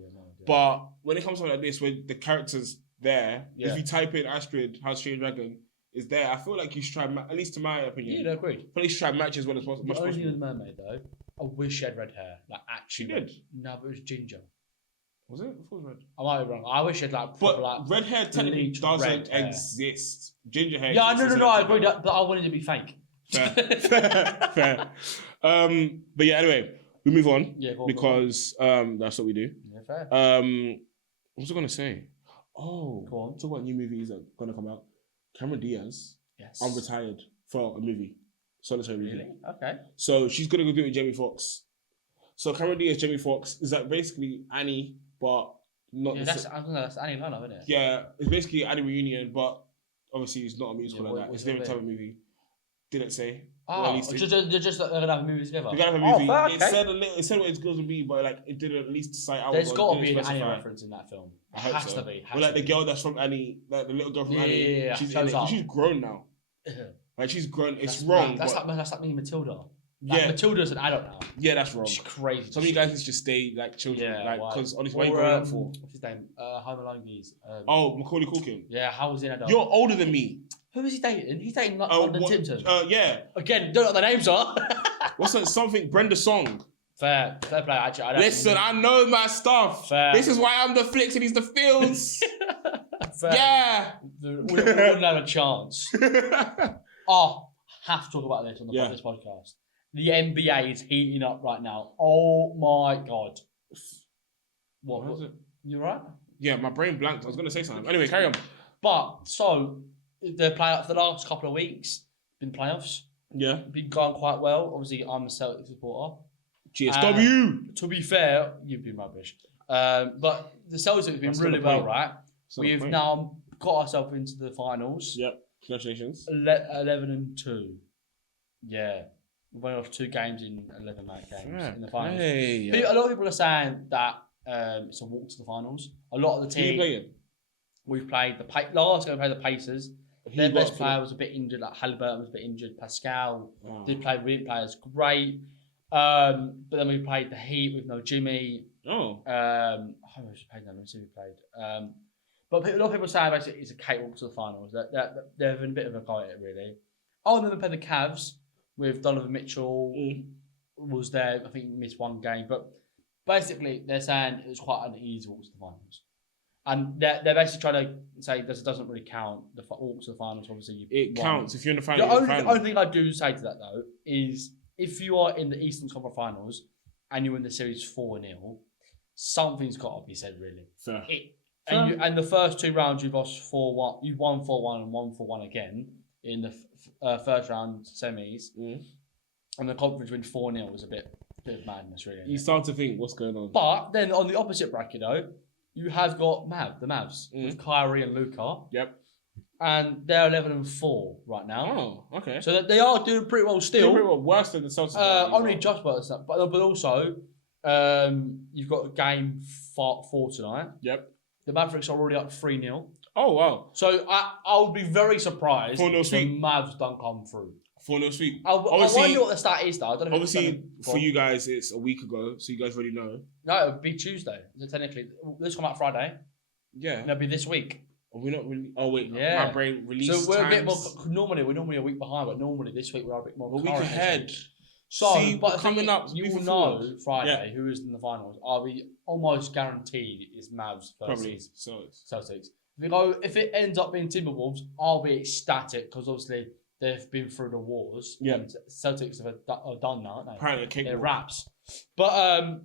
But when it comes to like this, where the character's there, if you type in Astrid, House Strange Dragon is there, I feel like you should try, at least to my opinion. Yeah, agreed. At least try match as well as possible. The only thing with the mermaid though, I wish she had red hair. Like actually, she did. No, but it was ginger. Was it? I thought it was red. I might be wrong. I wish she had like proper, but red hair technically doesn't exist. Ginger hair. Yeah, no, I agree. But I wanted it to be fake. Fair. But yeah, anyway, we move on. Yeah, because that's what we do. Yeah, fair. What was I gonna say? Oh, go on. Talk about new movies that are gonna come out. Cameron Diaz, unretired for a movie, solitary movie. Really? Okay. So she's gonna go do it with Jamie Foxx. So Cameron Diaz, Jamie Foxx is like basically Annie, but not. Yeah, that's Annie Lano, isn't it? Yeah, it's basically Annie reunion, but obviously it's not a musical like that. It's a different type of movie. Didn't say. Oh, they're just gonna have a movie together. They're gonna have a movie. It said what it's going to be, but like it didn't at least cite. There's got to be an Annie reference in that film. Has to be. Well, like the girl that's from Annie, like the little girl from Annie. Yeah. She's grown now. Like she's grown. It's wrong. That's like me, Matilda. Like, Matilda's an adult now. Yeah, that's wrong. She's crazy. Some of you guys need to just stay like children, because honestly, what are you going up for? What's his name? Home Alone geez. Macaulay Culkin. Yeah, how was he an adult? You're older than me. Who is he dating? He's dating like London Tipton. Yeah. Again, don't know what the names are. What's that? Something Brenda Song. Fair play. Actually, Listen, I know my stuff. Fair. This is why I'm the Flicks and he's the Fields. Yeah. We wouldn't have a chance. Have to talk about this on this podcast. The NBA is heating up right now. Oh my god. What is it? You right? Yeah, my brain blanked. I was going to say something. Anyway, carry on. But so they're playing up for the last couple of weeks. Been playoffs. Yeah. Been going quite well. Obviously, I'm a Celtics supporter. GSW. To be fair, you've been rubbish. But the Celtics have been really well, right? We've now got ourselves into the finals. Yep. Congratulations. 11-2. Yeah. We went off 2 games in 11 games in the finals. Hey, a lot of people are saying that it's a walk to the finals. A lot of the team. We've played last game we played the Pacers. Their best player was a bit injured, like Halliburton was a bit injured. Pascal did play really players great. But then we played the Heat with no Jimmy. Oh. How much played them? Let's see who played. But a lot of people say basically it's a cakewalk to the finals. They're having a bit of a go at it, really. And then we played the Cavs with Donovan Mitchell. Was there, I think he missed 1 game. But basically, they're saying it was quite an easy walk to the finals. And they're basically trying to say this doesn't really count. The walk to the finals, obviously. It counts if you're in the finals. The only thing I do say to that, though, is if you are in the Eastern Conference Finals and you win the series 4-0, something's got to be said, really. Fair. And the first 2 rounds you've lost 4-1. You won 4-1 and won 4-1 again in the first round semis. And the conference win 4-0 was a bit of madness, really. You start to think what's going on. But then on the opposite bracket, though, you have got the Mavs with Kyrie and Luka. Yep. And they're 11-4 right now. Oh, okay. So they are doing pretty well still. Doing pretty well, worse than the Celtics. Only just worse than that. But also, you've got game 4 tonight. Yep. The Mavericks are already up 3-0. Oh, wow. So I would be very surprised if the Mavs don't come through. 4-0 sweep. I wonder what the stat is, though. I don't know. Obviously, for you guys, it's a week ago, so you guys already know. No, it would be Tuesday. So technically, this come out Friday. Yeah. And it'll be this week. Are we not really? Oh wait, yeah. My brain released. So we're times. a bit more. We're normally a week behind, but normally this week we're a bit more. A week ahead. So, see, but coming up, you will know Friday who is in the finals. Are we almost guaranteed is Mavs versus Celtics? If it ends up being Timberwolves, I'll be ecstatic because obviously they've been through the wars. Yeah, and Celtics have done that. Apparently, they're raps. But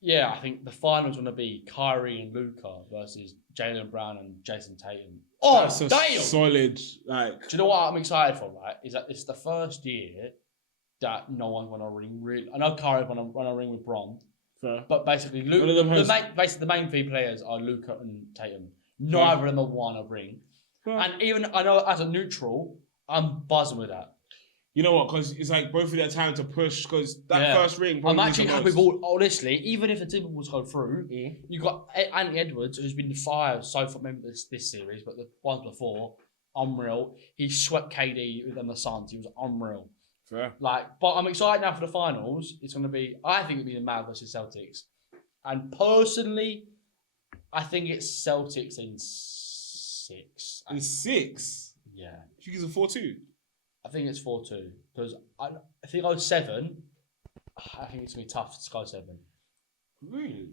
yeah, I think the finals going to be Kyrie and Luka versus Jaylen Brown and Jason Tatum. Oh, that's damn! Solid. Like, do you know what I'm excited for? Right, is that it's the first year that no one's going to ring. Really, I know Kyrie's going to run a ring with Bron, but basically, the main 3 players are Luka and Tatum. Neither of them want a ring, and even I know as a neutral, I'm buzzing with that. You know what? Because it's like both of their time to push. Because that first ring. I'm actually happy with all. Honestly, even if the Timberwolves go through, you got Anthony Edwards, who's been fired so far. Remember this series, but the ones before, unreal. He swept KD within the Suns. He was unreal. Fair. But I'm excited now for the finals. It's going to be. I think it'll be the Mavs versus Celtics, and personally, I think it's Celtics in 6. In 6. Yeah. She gives a 4-2. I think it's 4-2 because if it goes 7, I think it's gonna be tough to go 7. Really?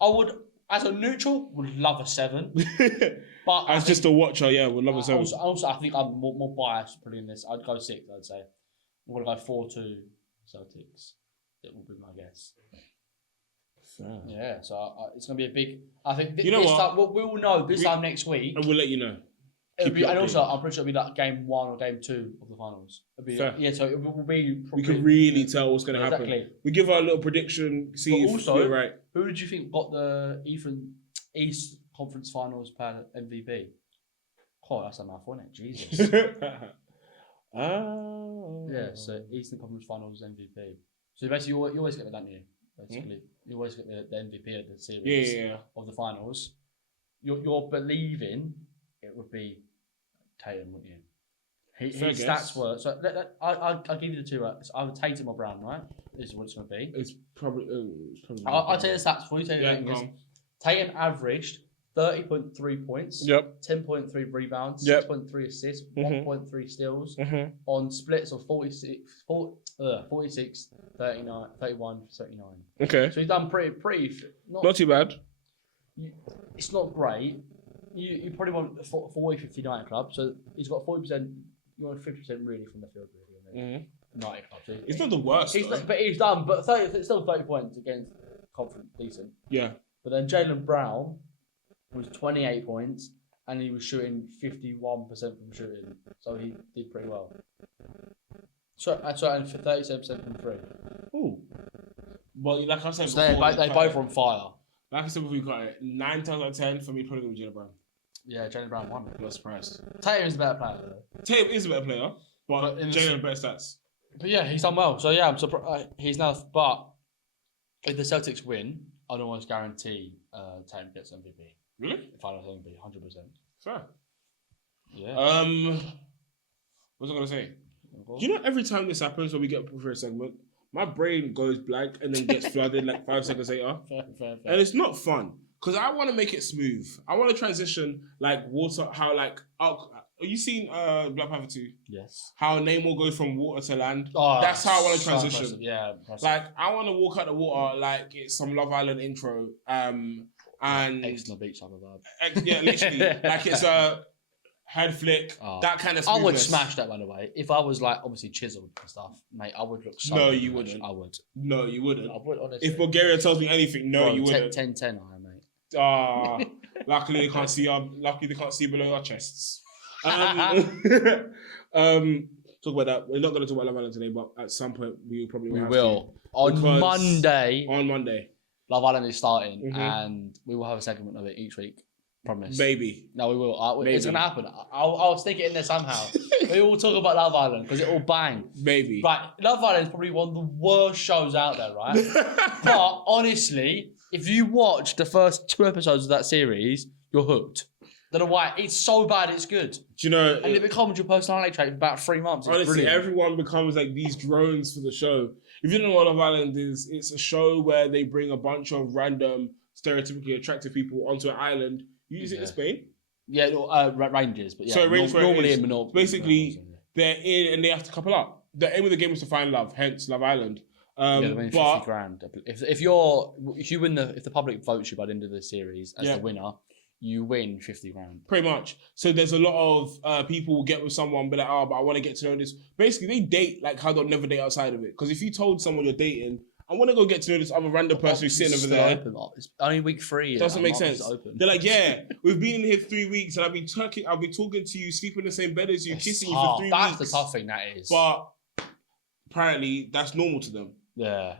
I would, as a neutral, would love a 7. But as just a watcher, yeah, would love a 7. Also, I think I'm more biased probably in this. I'd go 6. I'd say I'm gonna go 4-2 Celtics. It will be my guess. Fair. Yeah, so it's gonna be a big. I think you know this what? time, we will know this time next week. And we'll let you know. And also, I'm pretty sure it'll be like game 1 or game 2 of the finals. Fair. So it will be. We can really tell what's going to happen. Exactly. We give our little prediction, see if we're right. Who did you think got the East Conference Finals player MVP? Oh, that's a mouthful, isn't it? Jesus. Yeah, so Eastern Conference Finals MVP. So basically, you always get that, don't you? Basically, you always get the MVP of the series of the finals. You're believing it would be Tatum, wouldn't you? His stats were so. I'll give you the two. It's either Tatum or Brown, right? This is what it's going to be. It's probably. I'll tell you the stats for you. Tatum averaged 30.3 points. Yep. 10.3 rebounds. 6.3 assists. 1.3 steals. On splits of 46, 39, 31, 39. Okay. So he's done pretty. Not too bad. It's not great. You probably want a 40-59 club, so he's got 40%. You want 50% really from the field, really. 90 club. So it's not the worst. But he's done. But 30, it's still 30 points against confident, decent. Yeah. But then Jaylen Brown was 28 points, and he was shooting 51% from shooting, so he did pretty well. So and for 37% from 3. Ooh. Well, like I said, so they both are on fire. Like I said before, we got it 9 times out of 10 for me. Probably going to be Jaylen Brown. Yeah, Jaylen Brown won. I'm not surprised. Tatum is a better player, though. Tatum is a better player, but Jaylen better stats. But yeah, he's done well. So yeah, I'm surprised. He's now. But if the Celtics win, I'd almost guarantee Tatum gets MVP. Really? If I don't think MVP, 100%. Fair. Yeah. What was I gonna say? Do you know every time this happens when we get for a segment, my brain goes blank and then gets flooded like 5 seconds later. Fair. And it's not fun. Because I want to make it smooth. I want to transition like water, how like... have you seen Black Panther 2? Yes. How Namor goes from water to land? Oh, that's how I want to transition. Impressive. Yeah, impressive. Like, I want to walk out the water like it's some Love Island intro. And... Excellent beach type of vibe. Yeah, literally. Like it's a head flick, that kind of smoothness. I would smash that, by the way. If I was like, obviously chiseled and stuff, mate, I would look so No, you wouldn't. I would. No, you wouldn't. I would, honestly. If Bulgaria tells me anything, no, you wouldn't. 10-10 I am, mate. Luckily they can't see below our chests. Talk about that. We're not going to talk about Love Island today, but at some point we probably will. We will. On Monday. On Monday. Love Island is starting, and we will have a segment of it each week. Promise. Maybe. No, we will. It's going to happen. I'll stick it in there somehow. We will talk about Love Island because it will bang. Maybe. Right. Love Island is probably one of the worst shows out there, right? But honestly, if you watch the first 2 episodes of that series, you're hooked. Don't know why. It's so bad, it's good. Do you know? And it becomes your personality trait for about 3 months. It's honestly, brilliant. everyone becomes like these drones for the show. If you don't know what Love Island is, it's a show where they bring a bunch of random, stereotypically attractive people onto an island. You use it in Spain? Yeah, Rangers, but yeah. So normally in Menorca. Basically, they're in and they have to couple up. The aim of the game is to find love, hence Love Island. They win 50 grand. If the public votes you by the end of the series as the winner, you win 50 grand. Pretty much. So there's a lot of people will get with someone, be like, but I want to get to know this. Basically, they date like how they'll never date outside of it. Because if you told someone you're dating, I want to go get to know this other random person who's sitting over there. It's only week 3. Doesn't make sense. They're like, yeah, we've been in here 3 weeks and I've been talking to you, sleeping in the same bed as you, kissing you for 3 weeks. That's the tough thing, that is. But apparently, that's normal to them. Yeah.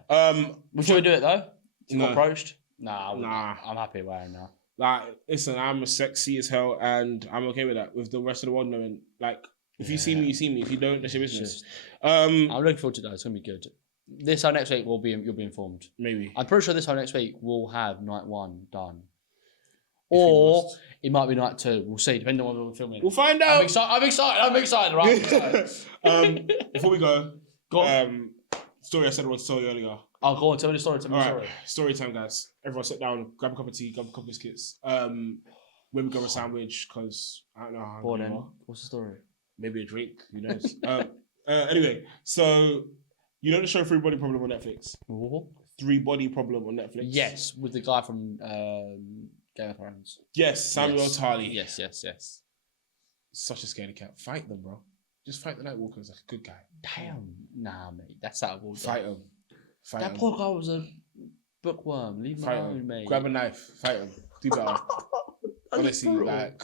Should we do it though? You got approached? Nah. I'm happy where I am now. Like, listen, I'm sexy as hell and I'm okay with that. With the rest of the world knowing, like, If you see me, you see me. If you don't, that's your business. I'm looking forward to that. It's gonna be good. This time next week, you'll be informed. Maybe. I'm pretty sure this time next week we'll have night 1 done, or it might be night 2. We'll see, depending on when we're filming. We'll find out. I'm excited. Right? Before we go, story I said I wanted to tell you earlier. Oh, go on. Tell me the story. Story time, guys. Everyone sit down, grab a cup of tea, grab a couple of biscuits. When we go a sandwich, because I don't know how. Go on, then. What's the story? Maybe a drink. Who knows? Anyway, so you know the show Three Body Problem on Netflix? Ooh. Three Body Problem on Netflix. Yes, with the guy from Game of Thrones. Yes, Samuel Tarly. Yes. Such a scaredy cat. Fight them, bro. Just fight the Nightwalkers like a good guy. Damn. Nah, mate. That's out of order. Fight them. That poor guy was a bookworm. Leave him alone, mate. Grab a knife. Fight him. Do better. Honestly, like...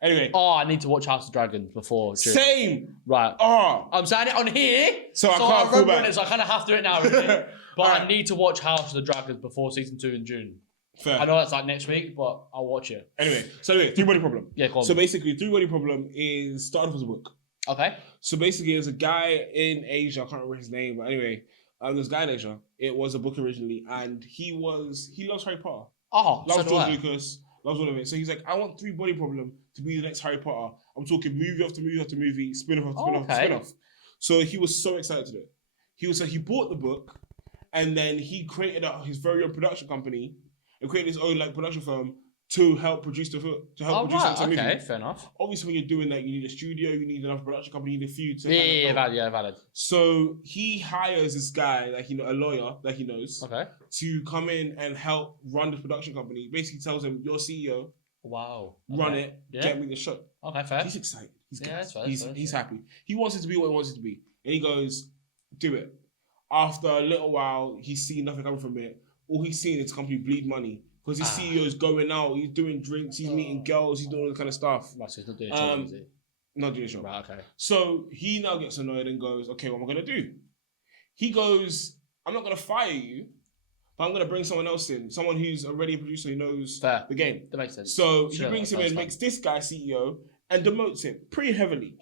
Anyway. Oh, I need to watch House of Dragons before. Same! Right. Oh! I'm saying it on here. So I can't fall back. It, so I kind of have to do it now. Really. But right. I need to watch House of the Dragons before season 2 in June. Fair. I know that's like next week, but I'll watch it. Anyway, Three Body Problem. Yeah, go on. So basically, Three Body Problem is started off as a book. Okay. So basically, there's a guy in Asia, I can't remember his name, but anyway, there's a guy in Asia. It was a book originally, and he loves Harry Potter. Oh, loves George Lucas, loves all of it. So he's like, I want Three Body Problem to be the next Harry Potter. I'm talking movie after movie after movie, spin-off after spin-off. So he was so excited to do it. He bought the book, and then he created his very own production company and created his own production firm to help produce the film. Okay, fair enough. Obviously, when you're doing that, you need a studio, you need another production company, you need a few to valid. So he hires this guy, a lawyer that he knows, to come in and help run the production company. Basically, tells him, "You're CEO. Wow. Run it. Get me the show." Okay, fair. He's excited. He's happy. He wants it to be what he wants it to be, and he goes, "Do it." After a little while, he's seen nothing coming from it. All he's seen is the company bleed money. Because his CEO is going out, he's doing drinks, he's meeting girls, he's doing all that kind of stuff. Right, so he's not doing a show, is he? Not doing a show. Right, okay. So he now gets annoyed and goes, okay, what am I going to do? He goes, I'm not going to fire you, but I'm going to bring someone else in. Someone who's already a producer who knows the game. That makes sense. So he brings him in, makes this guy CEO, and demotes him pretty heavily.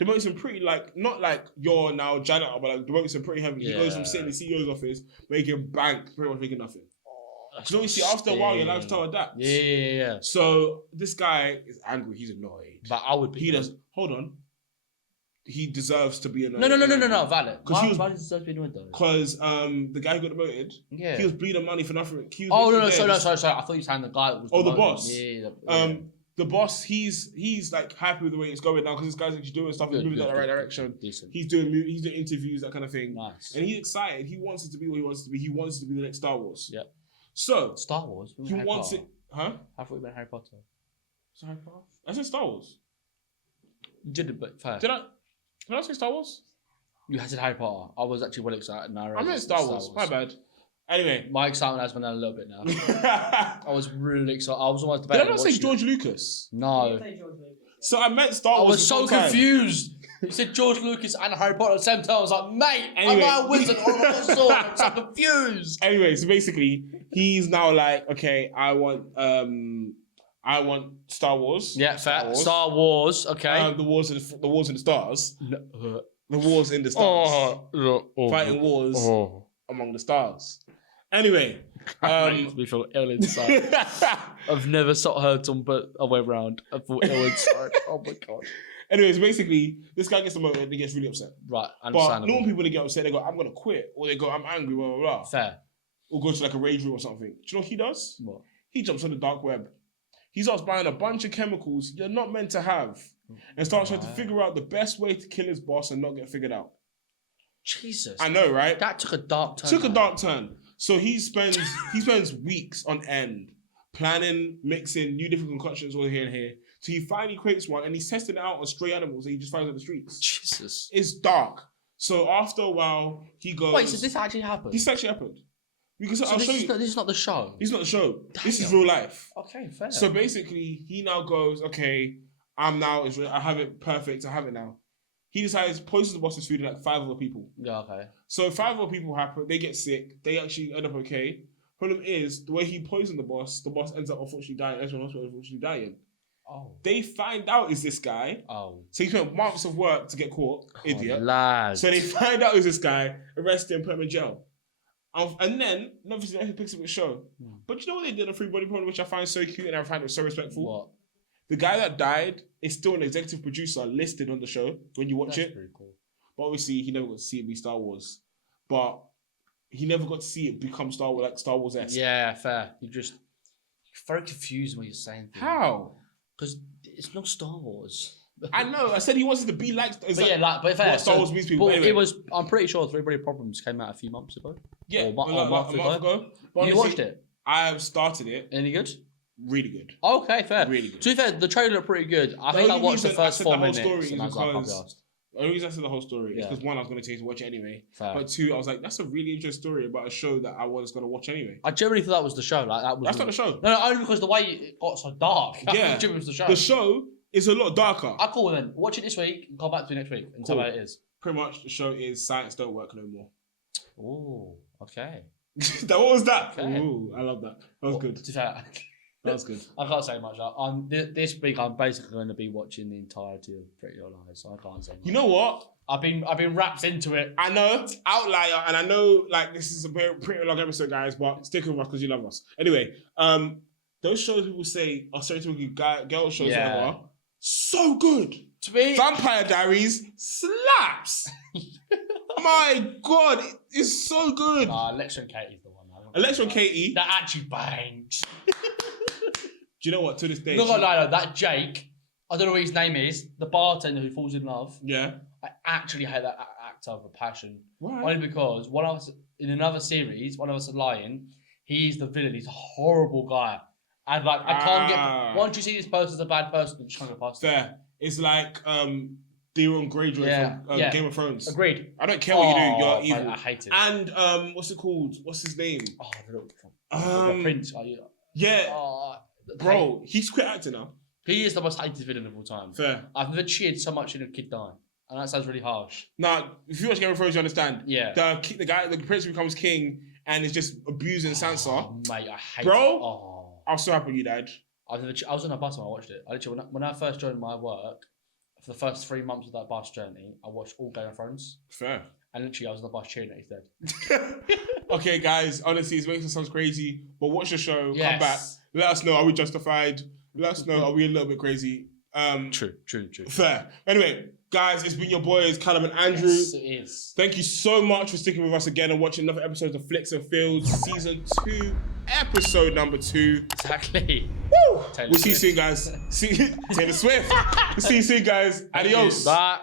Demotes him pretty, not like you're now janitor, but demotes him pretty heavily. He goes from sitting in the CEO's office, making bank, pretty much making nothing. Because obviously, after a while, your lifestyle adapts. Yeah. So this guy is angry. He's annoyed. But I would be. He does. Hold on. He deserves to be annoyed. No. Valid. Why does he deserve to be annoyed though? Because the guy who got demoted, he was bleeding money for nothing. No. Sorry. I thought you were saying the guy that was. Oh, the boss. Yeah. The boss, he's happy with the way it's going now because this guy's actually doing stuff. He's moving in the right direction. Decent. He's doing interviews, that kind of thing. Nice. And he's excited. He wants it to be what he wants it to be. He wants it to be the next Star Wars. Yep. So Star Wars. He wants it, huh? I thought you meant Harry Potter. So Harry Potter? I said Star Wars. You did it, but first. Did I say Star Wars? You said Harry Potter. I was actually well excited. I meant Star Wars. My bad. Anyway, my excitement has been down a little bit now. I was really excited. I was almost debating. Did I not say George Lucas? No. So I meant Star Wars. I was so confused. You said George Lucas and Harry Potter at the same time. I was like, mate, am I a wizard or a sword? I'm so confused. Anyway, so basically, he's now like, okay, I want Star Wars. Yeah, fair. Star Wars. Okay. The wars in the stars. The wars in the stars. Fighting wars among the stars. Anyway, makes me feel ill inside. I've never heard someone put a way around. I feel ill inside. Oh my god. Anyways, basically, this guy gets demoted and he gets really upset. Right, understandable. But normal people, they get upset, they go, I'm going to quit. Or they go, I'm angry, blah, blah, blah. Fair. Or go to a rage room or something. Do you know what he does? What? He jumps on the dark web. He starts buying a bunch of chemicals you're not meant to have. And starts trying to figure out the best way to kill his boss and not get figured out. Jesus. I know, right? That took a dark turn. So he spends weeks on end planning, mixing new different concoctions all here and here. So he finally creates one and he's testing it out on stray animals that he just finds on the streets. Jesus. It's dark. So after a while, he goes... Wait, so this actually happened? This actually happened. Because I'll show you. This is not the show? It's not the show. Damn. This is real life. Okay, fair. So basically, he now goes, okay, I have it perfect, I have it now. He decides to poison the boss's food in like 5 other people. Yeah, okay. So 5 other people happen, they get sick, they actually end up okay. Problem is, the way he poisoned the boss ends up unfortunately dying, everyone else will unfortunately dying. Oh. They find out it's this guy. Oh. So he spent months of work to get caught. Idiot. Lad. So they find out it's this guy, arrest him, put him in jail. And then, obviously, he picks up the show. But you know what they did on Free Body Problem, which I find so cute and I find it so respectful? What? The guy that died is still an executive producer listed on the show when you watch it. Pretty cool. But obviously, he never got to see it be Star Wars. But he never got to see it become Star Wars, like Star Wars-esque. Yeah, fair. You're very confused when you're saying things. How? Because it's not Star Wars. I know. I said he wanted to be like. But fair. What Star Wars means people. But anyway. it was. I'm pretty sure Three Body Problems came out a few months ago. Yeah, or a month ago. But You watched it? I have started it. Any good? Really good. Okay, fair. Really good. To be fair, the trailer looked pretty good. I think I watched the first 4 minutes. And I was like, I'll be asked. The only reason I said the whole story is because one, I was going to take to watch it anyway. Fair. But two, I was like, that's a really interesting story about a show that I was going to watch anyway. I generally thought that was the show. Like That's not the show. No, only because the way it got so dark. Yeah. It was the show. The show is a lot darker. I call then. Watch it this week and come back to me next week and tell me how it is. Pretty much the show is Science Don't Work No More. Oh, okay. What was that? Okay. Ooh, I love that. That was good. To be fair, That was good. I can't say much. This week I'm basically going to be watching the entirety of Pretty Little Lies, so I can't say much. You know what? I've been wrapped into it. I know, outlier, and I know like this is a pretty long episode, guys, but stick with us because you love us. Anyway, those shows people say are stereotypical girl shows, whatever, so good. To me, Vampire Diaries slaps. My God, it's so good. Alexa and Katie's the one. Alexa and Katie. That actually bangs. Do you know what? To this day, Not gonna lie though, that Jake, I don't know what his name is, the bartender who falls in love. Yeah. I actually hate that actor with a passion. Why? Only because one of us in another series, one of us is lying. He's the villain. He's a horrible guy, and like I can't get. Once you see this person as a bad person, you just can't get past it. Fair. It's like Theron Greyjoy from Game of Thrones. Agreed. I don't care what you do. You're evil. I hate it. And what's it called? What's his name? Oh, the Prince. Yeah. Bro, he's quit acting now. He is the most hated villain of all time. Fair. I've never cheered so much in a kid dying. And that sounds really harsh. Now, if you watch Game of Thrones, you understand. Yeah. The prince becomes king and is just abusing Sansa. Oh, mate, I hate Bro, it. Oh. I'm so happy you died. I was on a bus when I watched it. I literally, when I first joined my work, for the first 3 months of that bus journey, I watched all Game of Thrones. Fair. And literally, I was on the bus cheering that he's dead. Okay, guys, honestly, it makes it sound crazy, but watch the show, Yes. come back, let us know, are we justified? Let us know, are we a little bit crazy? True. Fair. Anyway, guys, it's been your boys, Callum and Andrew. Yes, it is. Thank you so much for sticking with us again and watching another episode of Flicks and Fields Season 2, Episode number 2. Exactly. Woo! We'll see you soon, guys. See Taylor Swift. We'll see you soon, guys. Adios. Bye.